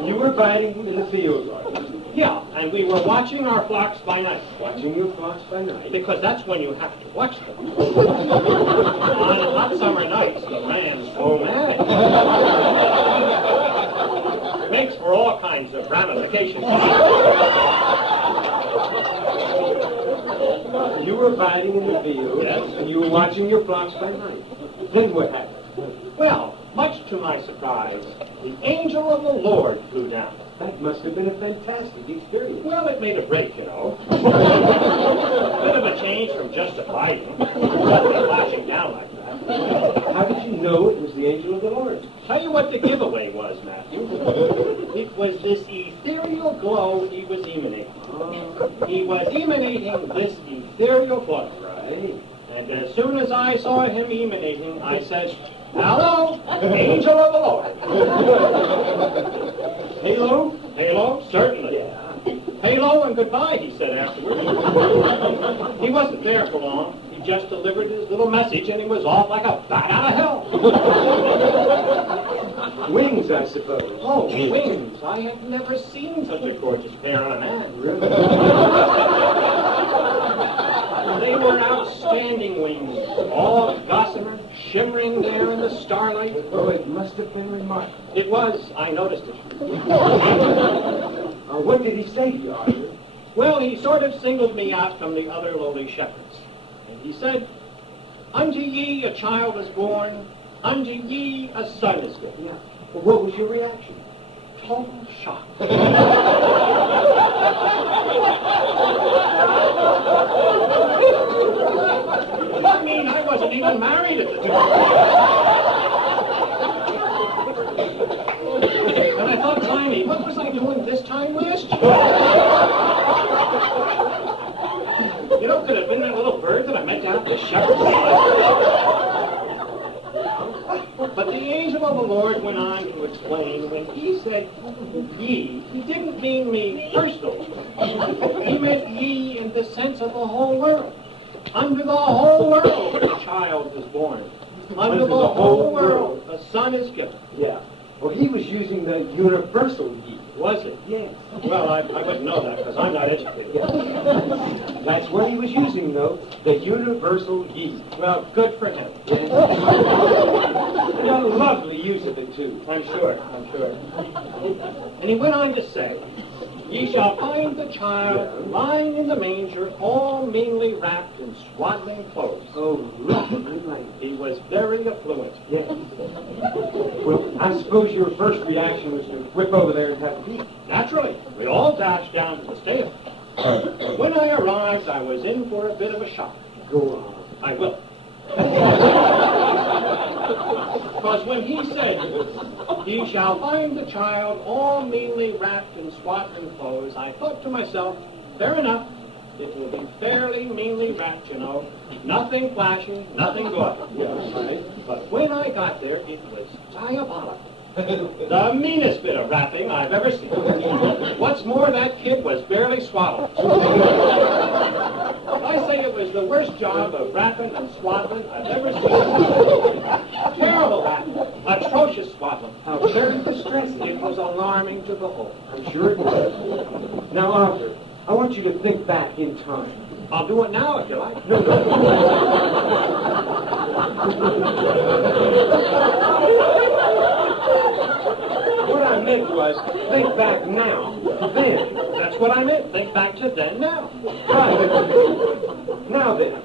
You were abiding in the fields, are you? Yeah, and we were watching our flocks by night. Watching your flocks by night? Because that's when you have to watch them. On hot summer nights, the rams go mad. It makes for all kinds of ramifications. You were abiding in the fields, Yes. and you were watching your flocks by night. Then what happened? Well, much to my surprise, the angel of the Lord flew down. That must have been a fantastic experience. Well, it made a break, you know. Bit of a change from just abiding. Flashing down like that. How did you know it was the angel of the Lord? Tell you what the giveaway was, Matthew. It was this ethereal glow he was emanating. He was emanating this ethereal glow. Right. And as soon as I saw him emanating, I said, "Hello, angel of the Lord." Halo? Halo? Certainly. Yeah. Halo and goodbye, he said afterwards. He wasn't there for long. He just delivered his little message and he was off like a bat out of hell. Wings, I suppose. Oh, wings. I have never seen such a gorgeous pair on a man. They were outstanding wings, all gossamer, shimmering there in the starlight. Oh, it must have been remarkable. It was. I noticed it. What did he say to you, Arthur? Well, he sort of singled me out from the other lowly shepherds. And he said, "Unto ye a child is born, unto ye a son is given." Yeah. Well, what was your reaction? Total shock. I mean, I wasn't even married at the time. And I thought, blimey, what was I doing this time last year? You know, could have been that little bird that I met down at the shepherd's. But the angel of the Lord went on to explain when he said ye, he didn't mean me personally. He meant ye in the sense of the whole world. Unto the whole world a child is born. Unto the whole world a son is given. Yeah. Well, he was using the universal ye. Was it? Yes. Well, I wouldn't know that because I'm not educated. That's what he was using, though. The universal ye. Well, good for him. And a lovely use of it, too. I'm sure. And he went on to say, "Ye shall find the child lying in the manger, all meanly wrapped in swaddling clothes." Oh, lovely language. He was very affluent. Yes. Well, I suppose your first reaction was to whip over there and have a peek. Naturally, we all dashed down to the stable. When I arrived, I was in for a bit of a shock. Go on. I will. Because when he said, "Ye shall find the child all meanly wrapped in swaddling clothes," I thought to myself, fair enough, it will be fairly meanly wrapped, you know. Nothing flashy, nothing good. Yes, right. But when I got there, it was diabolical. The meanest bit of wrapping I've ever seen. What's more, that kid was barely swaddled. I say it was the worst job of wrapping and swaddling I've ever seen. Terrible wrapping. Atrocious swaddling. How very distressing. It was alarming to behold. I'm sure it was. Now, Arthur, I want you to think back in time. I'll do it now if you like. What I meant was, think back now, then. That's what I meant. Think back to then now. Right. Now then.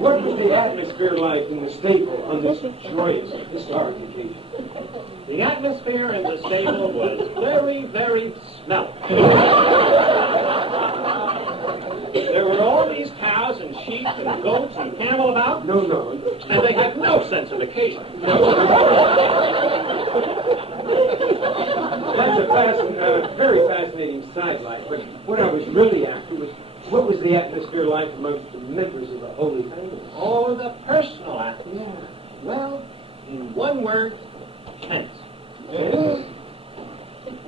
What was the atmosphere atmosphere like in the stable on this joyous historic occasion? The atmosphere in the stable was very, very smelly. There were all these cows and sheep and goats and camel about. No. And they had no sense of occasion. That's a very fascinating sidelight, but what I was really after was, what was the atmosphere like amongst the members of the Holy Family? Oh, the personal atmosphere. Yeah. Well, in one word, tense. Yes.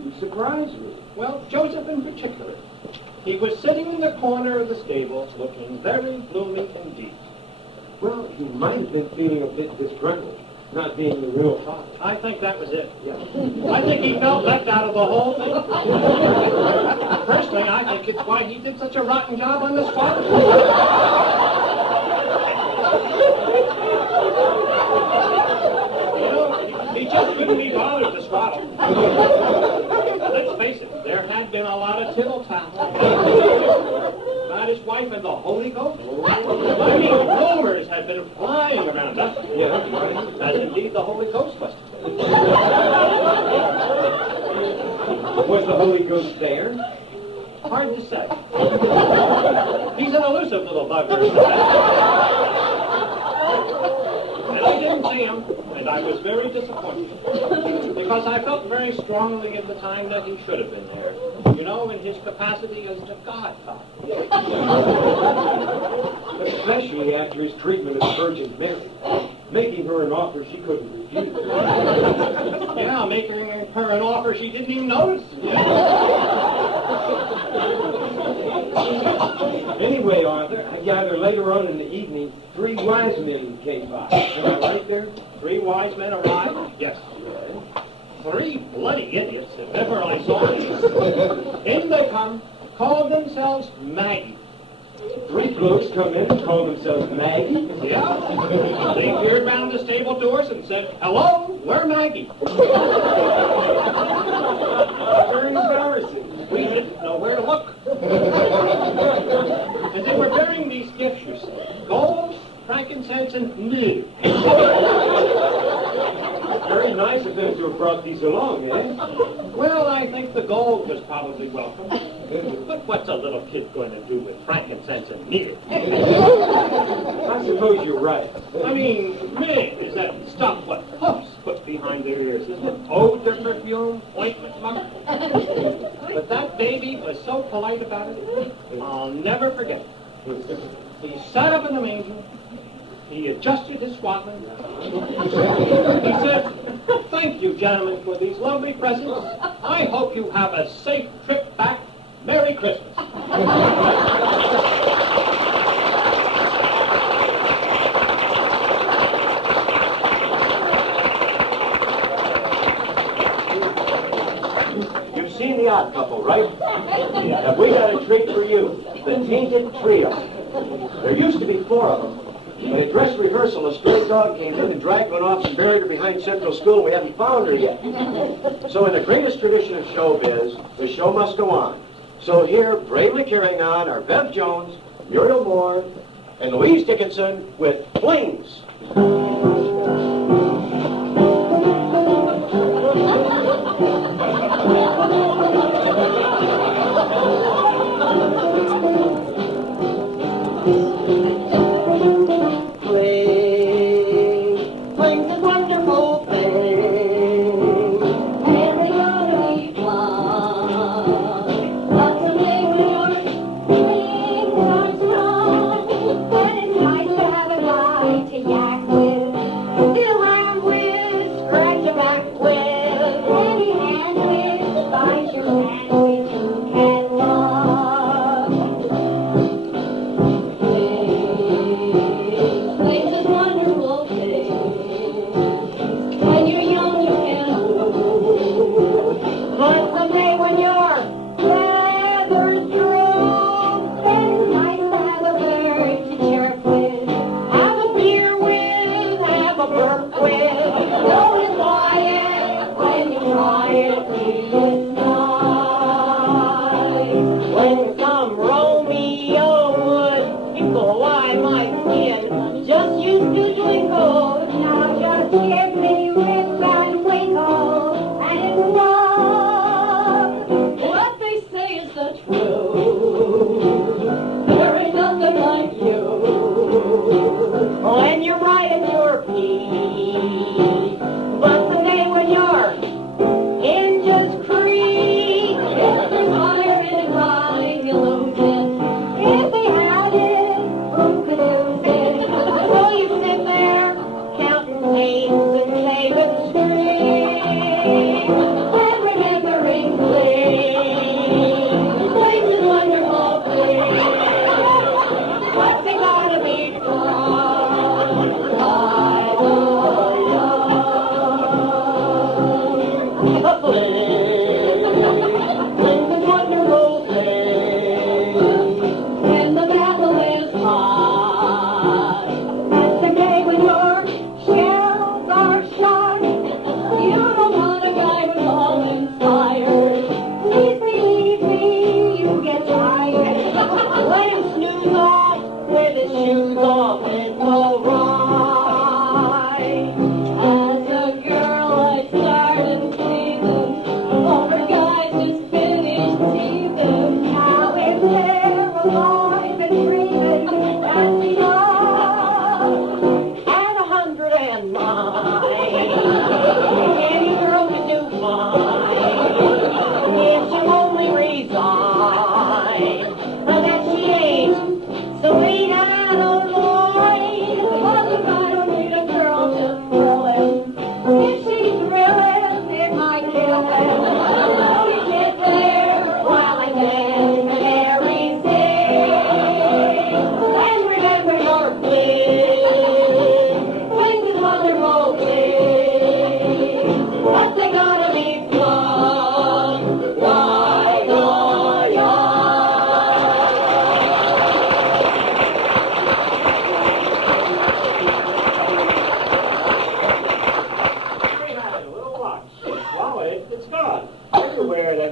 You surprised me. Well, Joseph in particular. He was sitting in the corner of the stable, looking very gloomy indeed. Well, he might have been feeling a bit disgruntled, not being the real father. I think that was it. Yeah. I think he felt left out of the whole thing. Personally, I think it's why he did such a rotten job on this farm. He just couldn't be bothered to swallow. Let's face it, there had been a lot of tittle-tattle about his wife and the Holy Ghost. I mean, rumors had been flying around us. Yeah. As indeed the Holy Ghost must have been. Was the Holy Ghost there? Hard to say. He's an elusive little bugger. And I didn't see him, and I was very disappointed. Because I felt very strongly at the time that he should have been there. You know, in his capacity as the godfather. Especially after his treatment of the Virgin Mary, making her an offer she couldn't refuse. Yeah, making her an offer she didn't even notice. Anyway, Arthur, I gather later on in the evening, 3 wise men came by. Am I right there? 3 wise men arrived? Yes. 3 bloody idiots, if ever I saw them. In they come, called themselves Maggie. 3 blokes come in and call themselves Maggie? Yeah. They peered round the stable doors and said, "Hello, we're Maggie." Very embarrassing. We didn't know where to look. And they were bearing these gifts, you see. Gold, frankincense, and myrrh. Very nice of them to have brought these along, eh? Well, I think the gold was probably welcome. But what's a little kid going to do with frankincense and myrrh? I suppose you're right. I mean, myrrh is that stuff what puffs put behind their ears, isn't it? Odor, perfume, ointment, muck. But that baby was so polite about it, I'll never forget it. He sat up in the manger. He adjusted his swaddling. He said, "Thank you, gentlemen, for these lovely presents. I hope you have a safe trip back. Merry Christmas." You've seen The Odd Couple, right? Have we got a treat for you? The Tainted Trio. There used to be 4 of them. But at dress rehearsal, a stray dog came in and dragged one off and buried her behind Central School, and we haven't found her yet. So in the greatest tradition of showbiz, the show must go on. So here, bravely carrying on, are Bev Jones, Muriel Moore, and Louise Dickinson with Flings. Scratch your back with, any hand with, bite your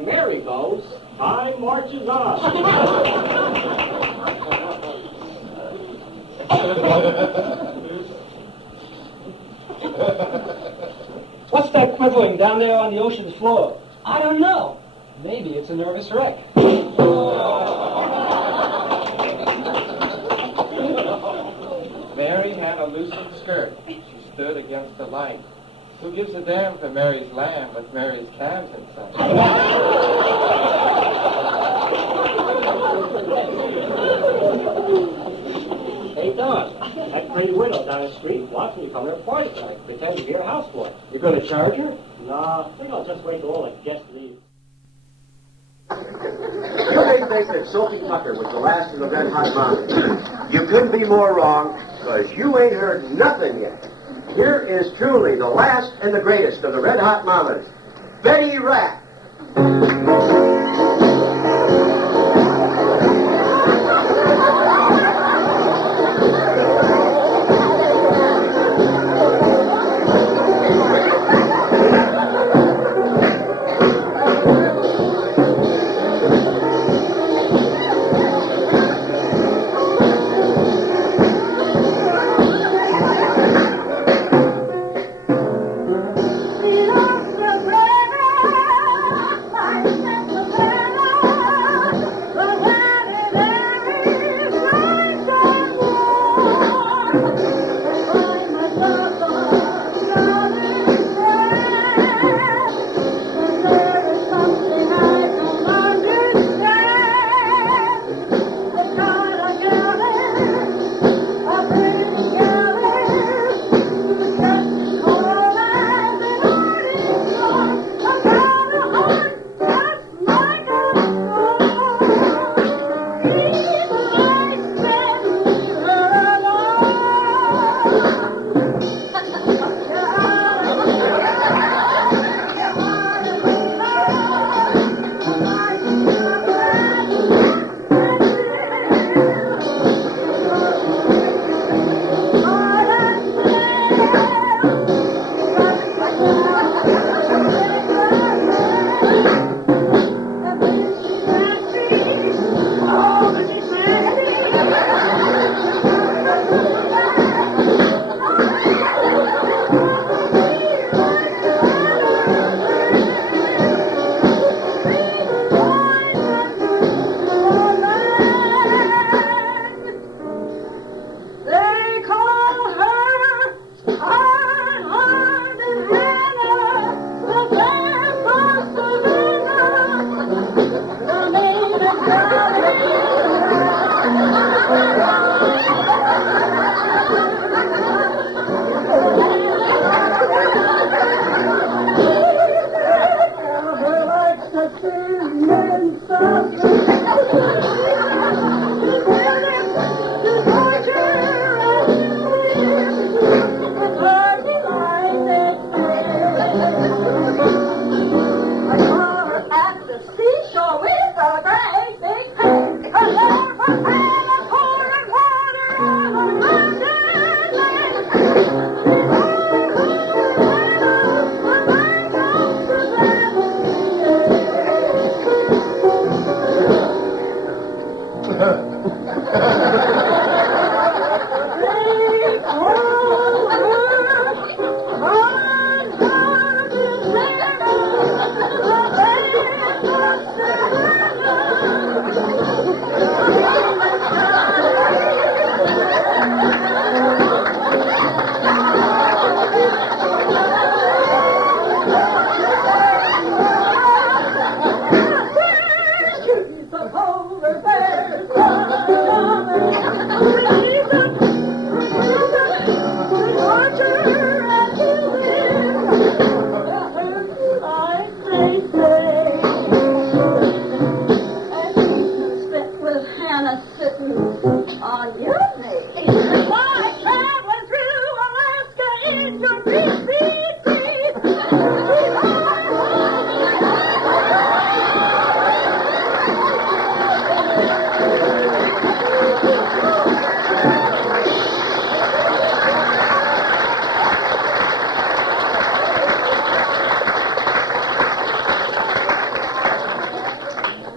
Mary goes, time marches on. What's that quivering down there on the ocean's floor? I don't know. Maybe it's a nervous wreck. Mary had a loosened skirt. She stood against the light. Who gives a damn for Mary's lamb with Mary's calves inside? Hey, Don, that pretty widow down the street wants me to come to her party tonight, pretend to be her houseboy. You going to charge her? Nah, I think I'll just wait till all the guests leave. You may think that Sophie Tucker was the last of the Red Hot Mamas. You couldn't be more wrong, because you ain't heard nothing yet. Here is truly the last and the greatest of the Red Hot Mamas, Betty Rapp.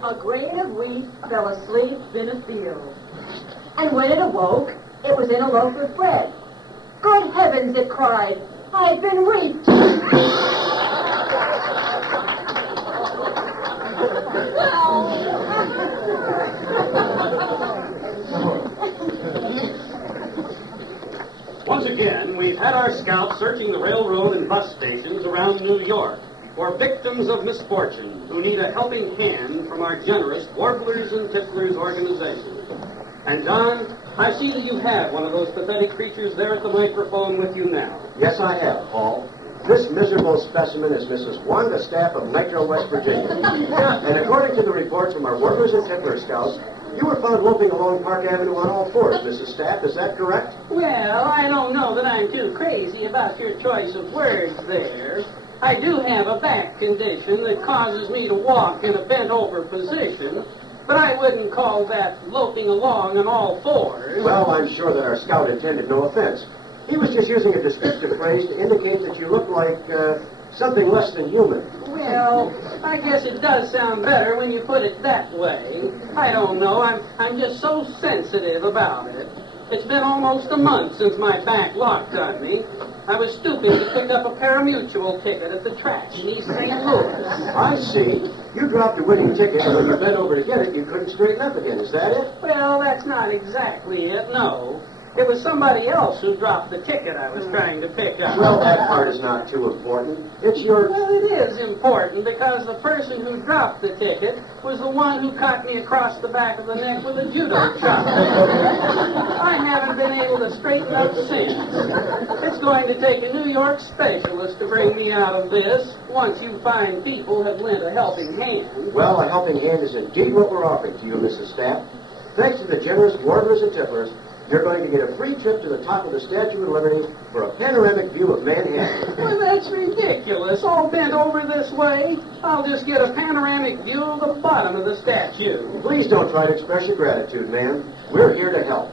A grain of wheat fell asleep in a field. And when it awoke, it was in a loaf of bread. Good heavens, it cried, I've been reaped. Once again, we've had our scouts searching the railroad and bus stations around New York for victims of misfortune who need a helping hand from our generous Warblers and Tipplers organization. And Don, I see that you have one of those pathetic creatures there at the microphone with you now. Yes, I have, Paul. This miserable specimen is Mrs. Wanda Stapp of Nitro, West Virginia. And according to the report from our Warblers and Tippler scouts, you were found loping along Park Avenue on all fours, Mrs. Stapp. Is that correct? Well, I don't know that I'm too crazy about your choice of words there. I do have a back condition that causes me to walk in a bent-over position, but I wouldn't call that loping along on all fours. Well, I'm sure that our scout intended no offense. He was just using a descriptive phrase to indicate that you look like something less than human. Well, I guess it does sound better when you put it that way. I don't know. I'm just so sensitive about it. It's been almost a month since my back locked on me. I was stooping to pick up a pari-mutuel ticket at the tracks in East St. Louis. I see. You dropped a winning ticket, and when you bent over to get it, you couldn't straighten up again. Is that it? Well, that's not exactly it, no. It was somebody else who dropped the ticket I was trying to pick up. Well, that part is not too important. It's your... Well, it is important because the person who dropped the ticket was the one who caught me across the back of the neck with a judo chop. I haven't been able to straighten up since. It's going to take a New York specialist to bring me out of this once you fine people have lent a helping hand. Well, a helping hand is indeed what we're offering to you, Mrs. Stapp. Thanks to the generous Warblers and Tipplers, you're going to get a free trip to the top of the Statue of Liberty for a panoramic view of Manhattan. Well, that's ridiculous. All bent over this way. I'll just get a panoramic view of the bottom of the statue. Please don't try to express your gratitude, ma'am. We're here to help.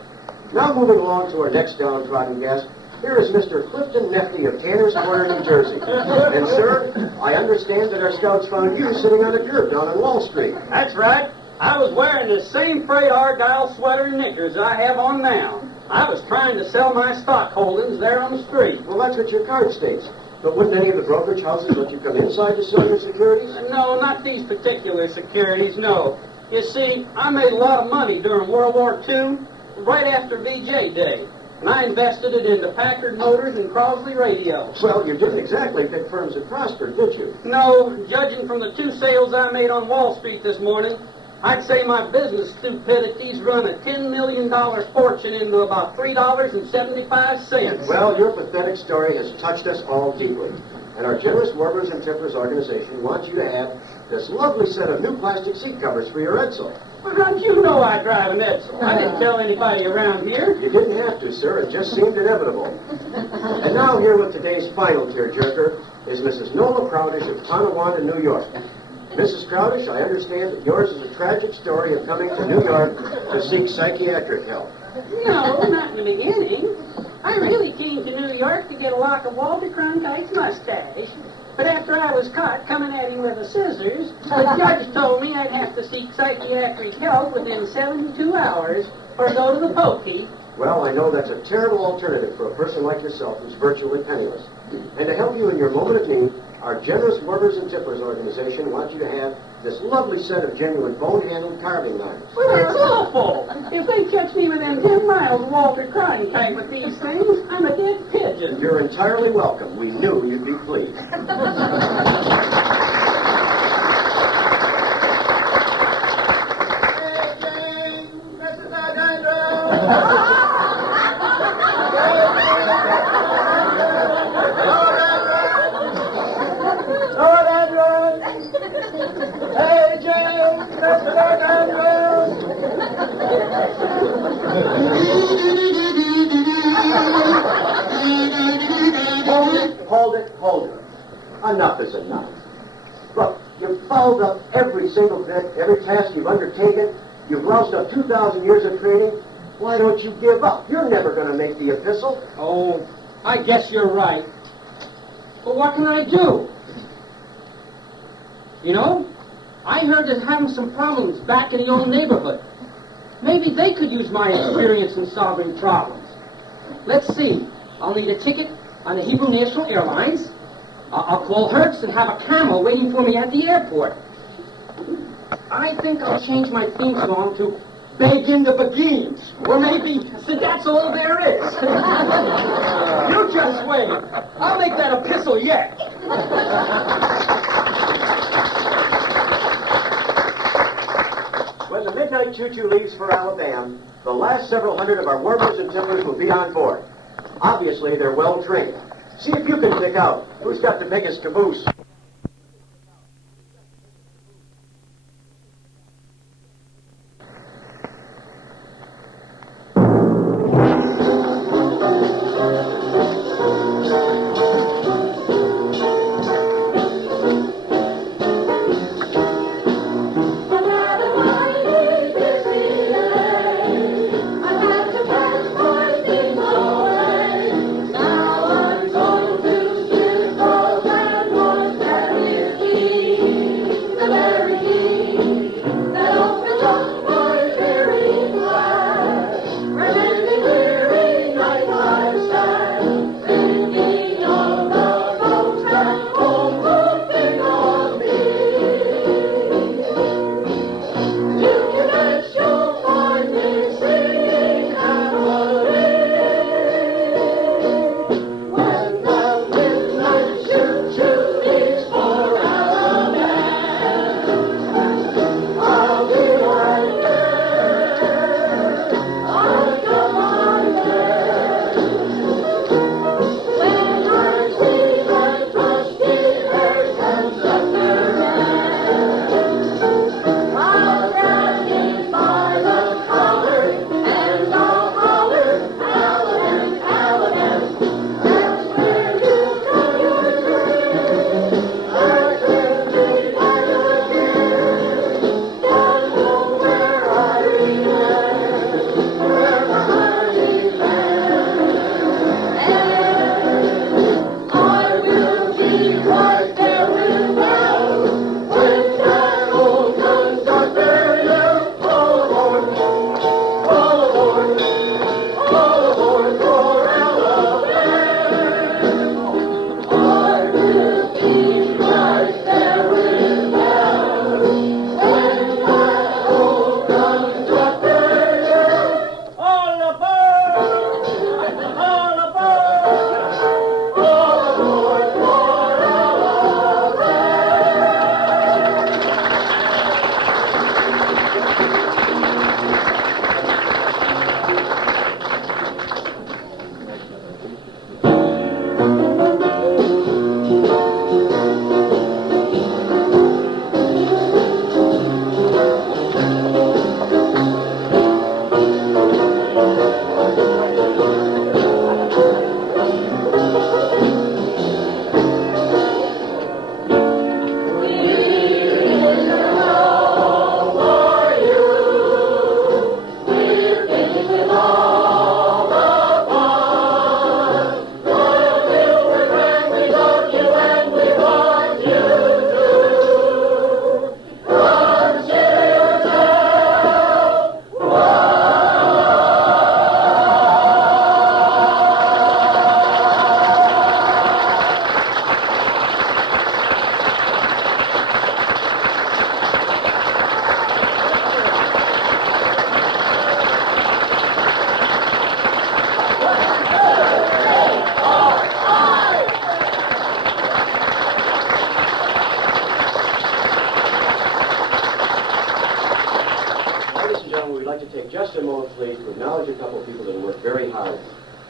Now moving along to our next downtrodden guest, here is Mr. Clifton Nefty of Tanner's Corner, New Jersey. And, sir, I understand that our scouts found you sitting on a curb down on Wall Street. That's right. I was wearing the same frayed Argyle sweater and knickers I have on now. I was trying to sell my stock holdings there on the street. Well, that's what your card states. But wouldn't any of the brokerage houses let you come inside to sell your securities? No, not these particular securities, no. You see, I made a lot of money during World War II, right after VJ Day. And I invested it into Packard Motors and Crosley Radios. Well, you didn't exactly pick firms that prospered, did you? No, judging from the 2 sales I made on Wall Street this morning, I'd say my business stupidities run a $10 million fortune into about $3.75. Well, your pathetic story has touched us all deeply. And our generous Warblers and Tipplers organization wants you to have this lovely set of new plastic seat covers for your Edsel. Well, how'd you know I drive an Edsel? I didn't tell anybody around here. You didn't have to, sir. It just seemed inevitable. And now here with today's final tearjerker is Mrs. Nola Crowdish of Tonawanda, New York. Mrs. Crowdish, I understand that yours is a tragic story of coming to New York to seek psychiatric help. No, not in the beginning. I really came to New York to get a lock of Walter Cronkite's mustache. But after I was caught coming at him with the scissors, the judge told me I'd have to seek psychiatric help within 72 hours or go to the pokey. Well, I know that's a terrible alternative for a person like yourself who's virtually penniless. And to help you in your moment of need, our generous Warblers and Tipplers organization wants you to have this lovely set of genuine bone-handled carving knives. Well, that's awful. If they catch me within 10 miles of Walter Cronkite with these things, I'm a dead pigeon. You're entirely welcome. We knew you'd be pleased. Hold it. Enough is enough. Look, you've fouled up every single bit, every task you've undertaken. You've lost up 2,000 years of training. Why don't you give up? You're never going to make the epistle. Oh, I guess you're right. But what can I do? You know, I heard they're having some problems back in the old neighborhood. Maybe they could use my experience in solving problems. Let's see. I'll need a ticket on the Hebrew National Airlines. I'll call Hertz and have a camel waiting for me at the airport. I think I'll change my theme song to Begin the Beguines. Or maybe, so that's all there is. You just wait. I'll make that epistle yet. When the midnight choo-choo leaves for Alabama, the last several hundred of our warblers and timbrers will be on board. Obviously, they're well trained. See if you can pick out who's got the biggest caboose.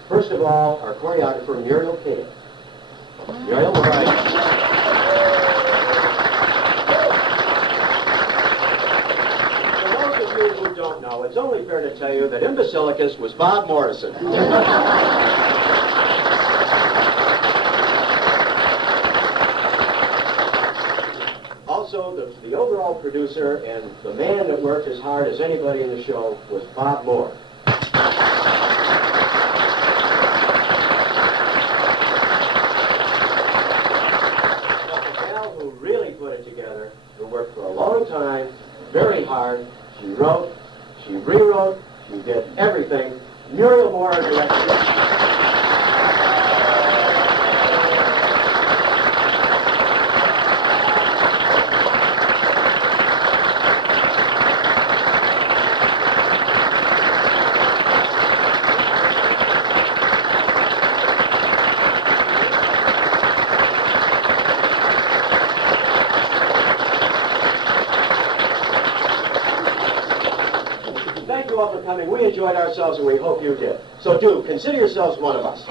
First of all, our choreographer, Muriel King. Muriel, all right. For those of you who don't know, it's only fair to tell you that Imbecilicus was Bob Morrison. Also, the overall producer and the man that worked as hard as anybody in the show was Bob Moore. Who worked for a long time very hard. She wrote, she rewrote, she did everything. Muriel Moore directed. Thank you all for coming. We enjoyed ourselves, and we hope you did. So do, consider yourselves one of us.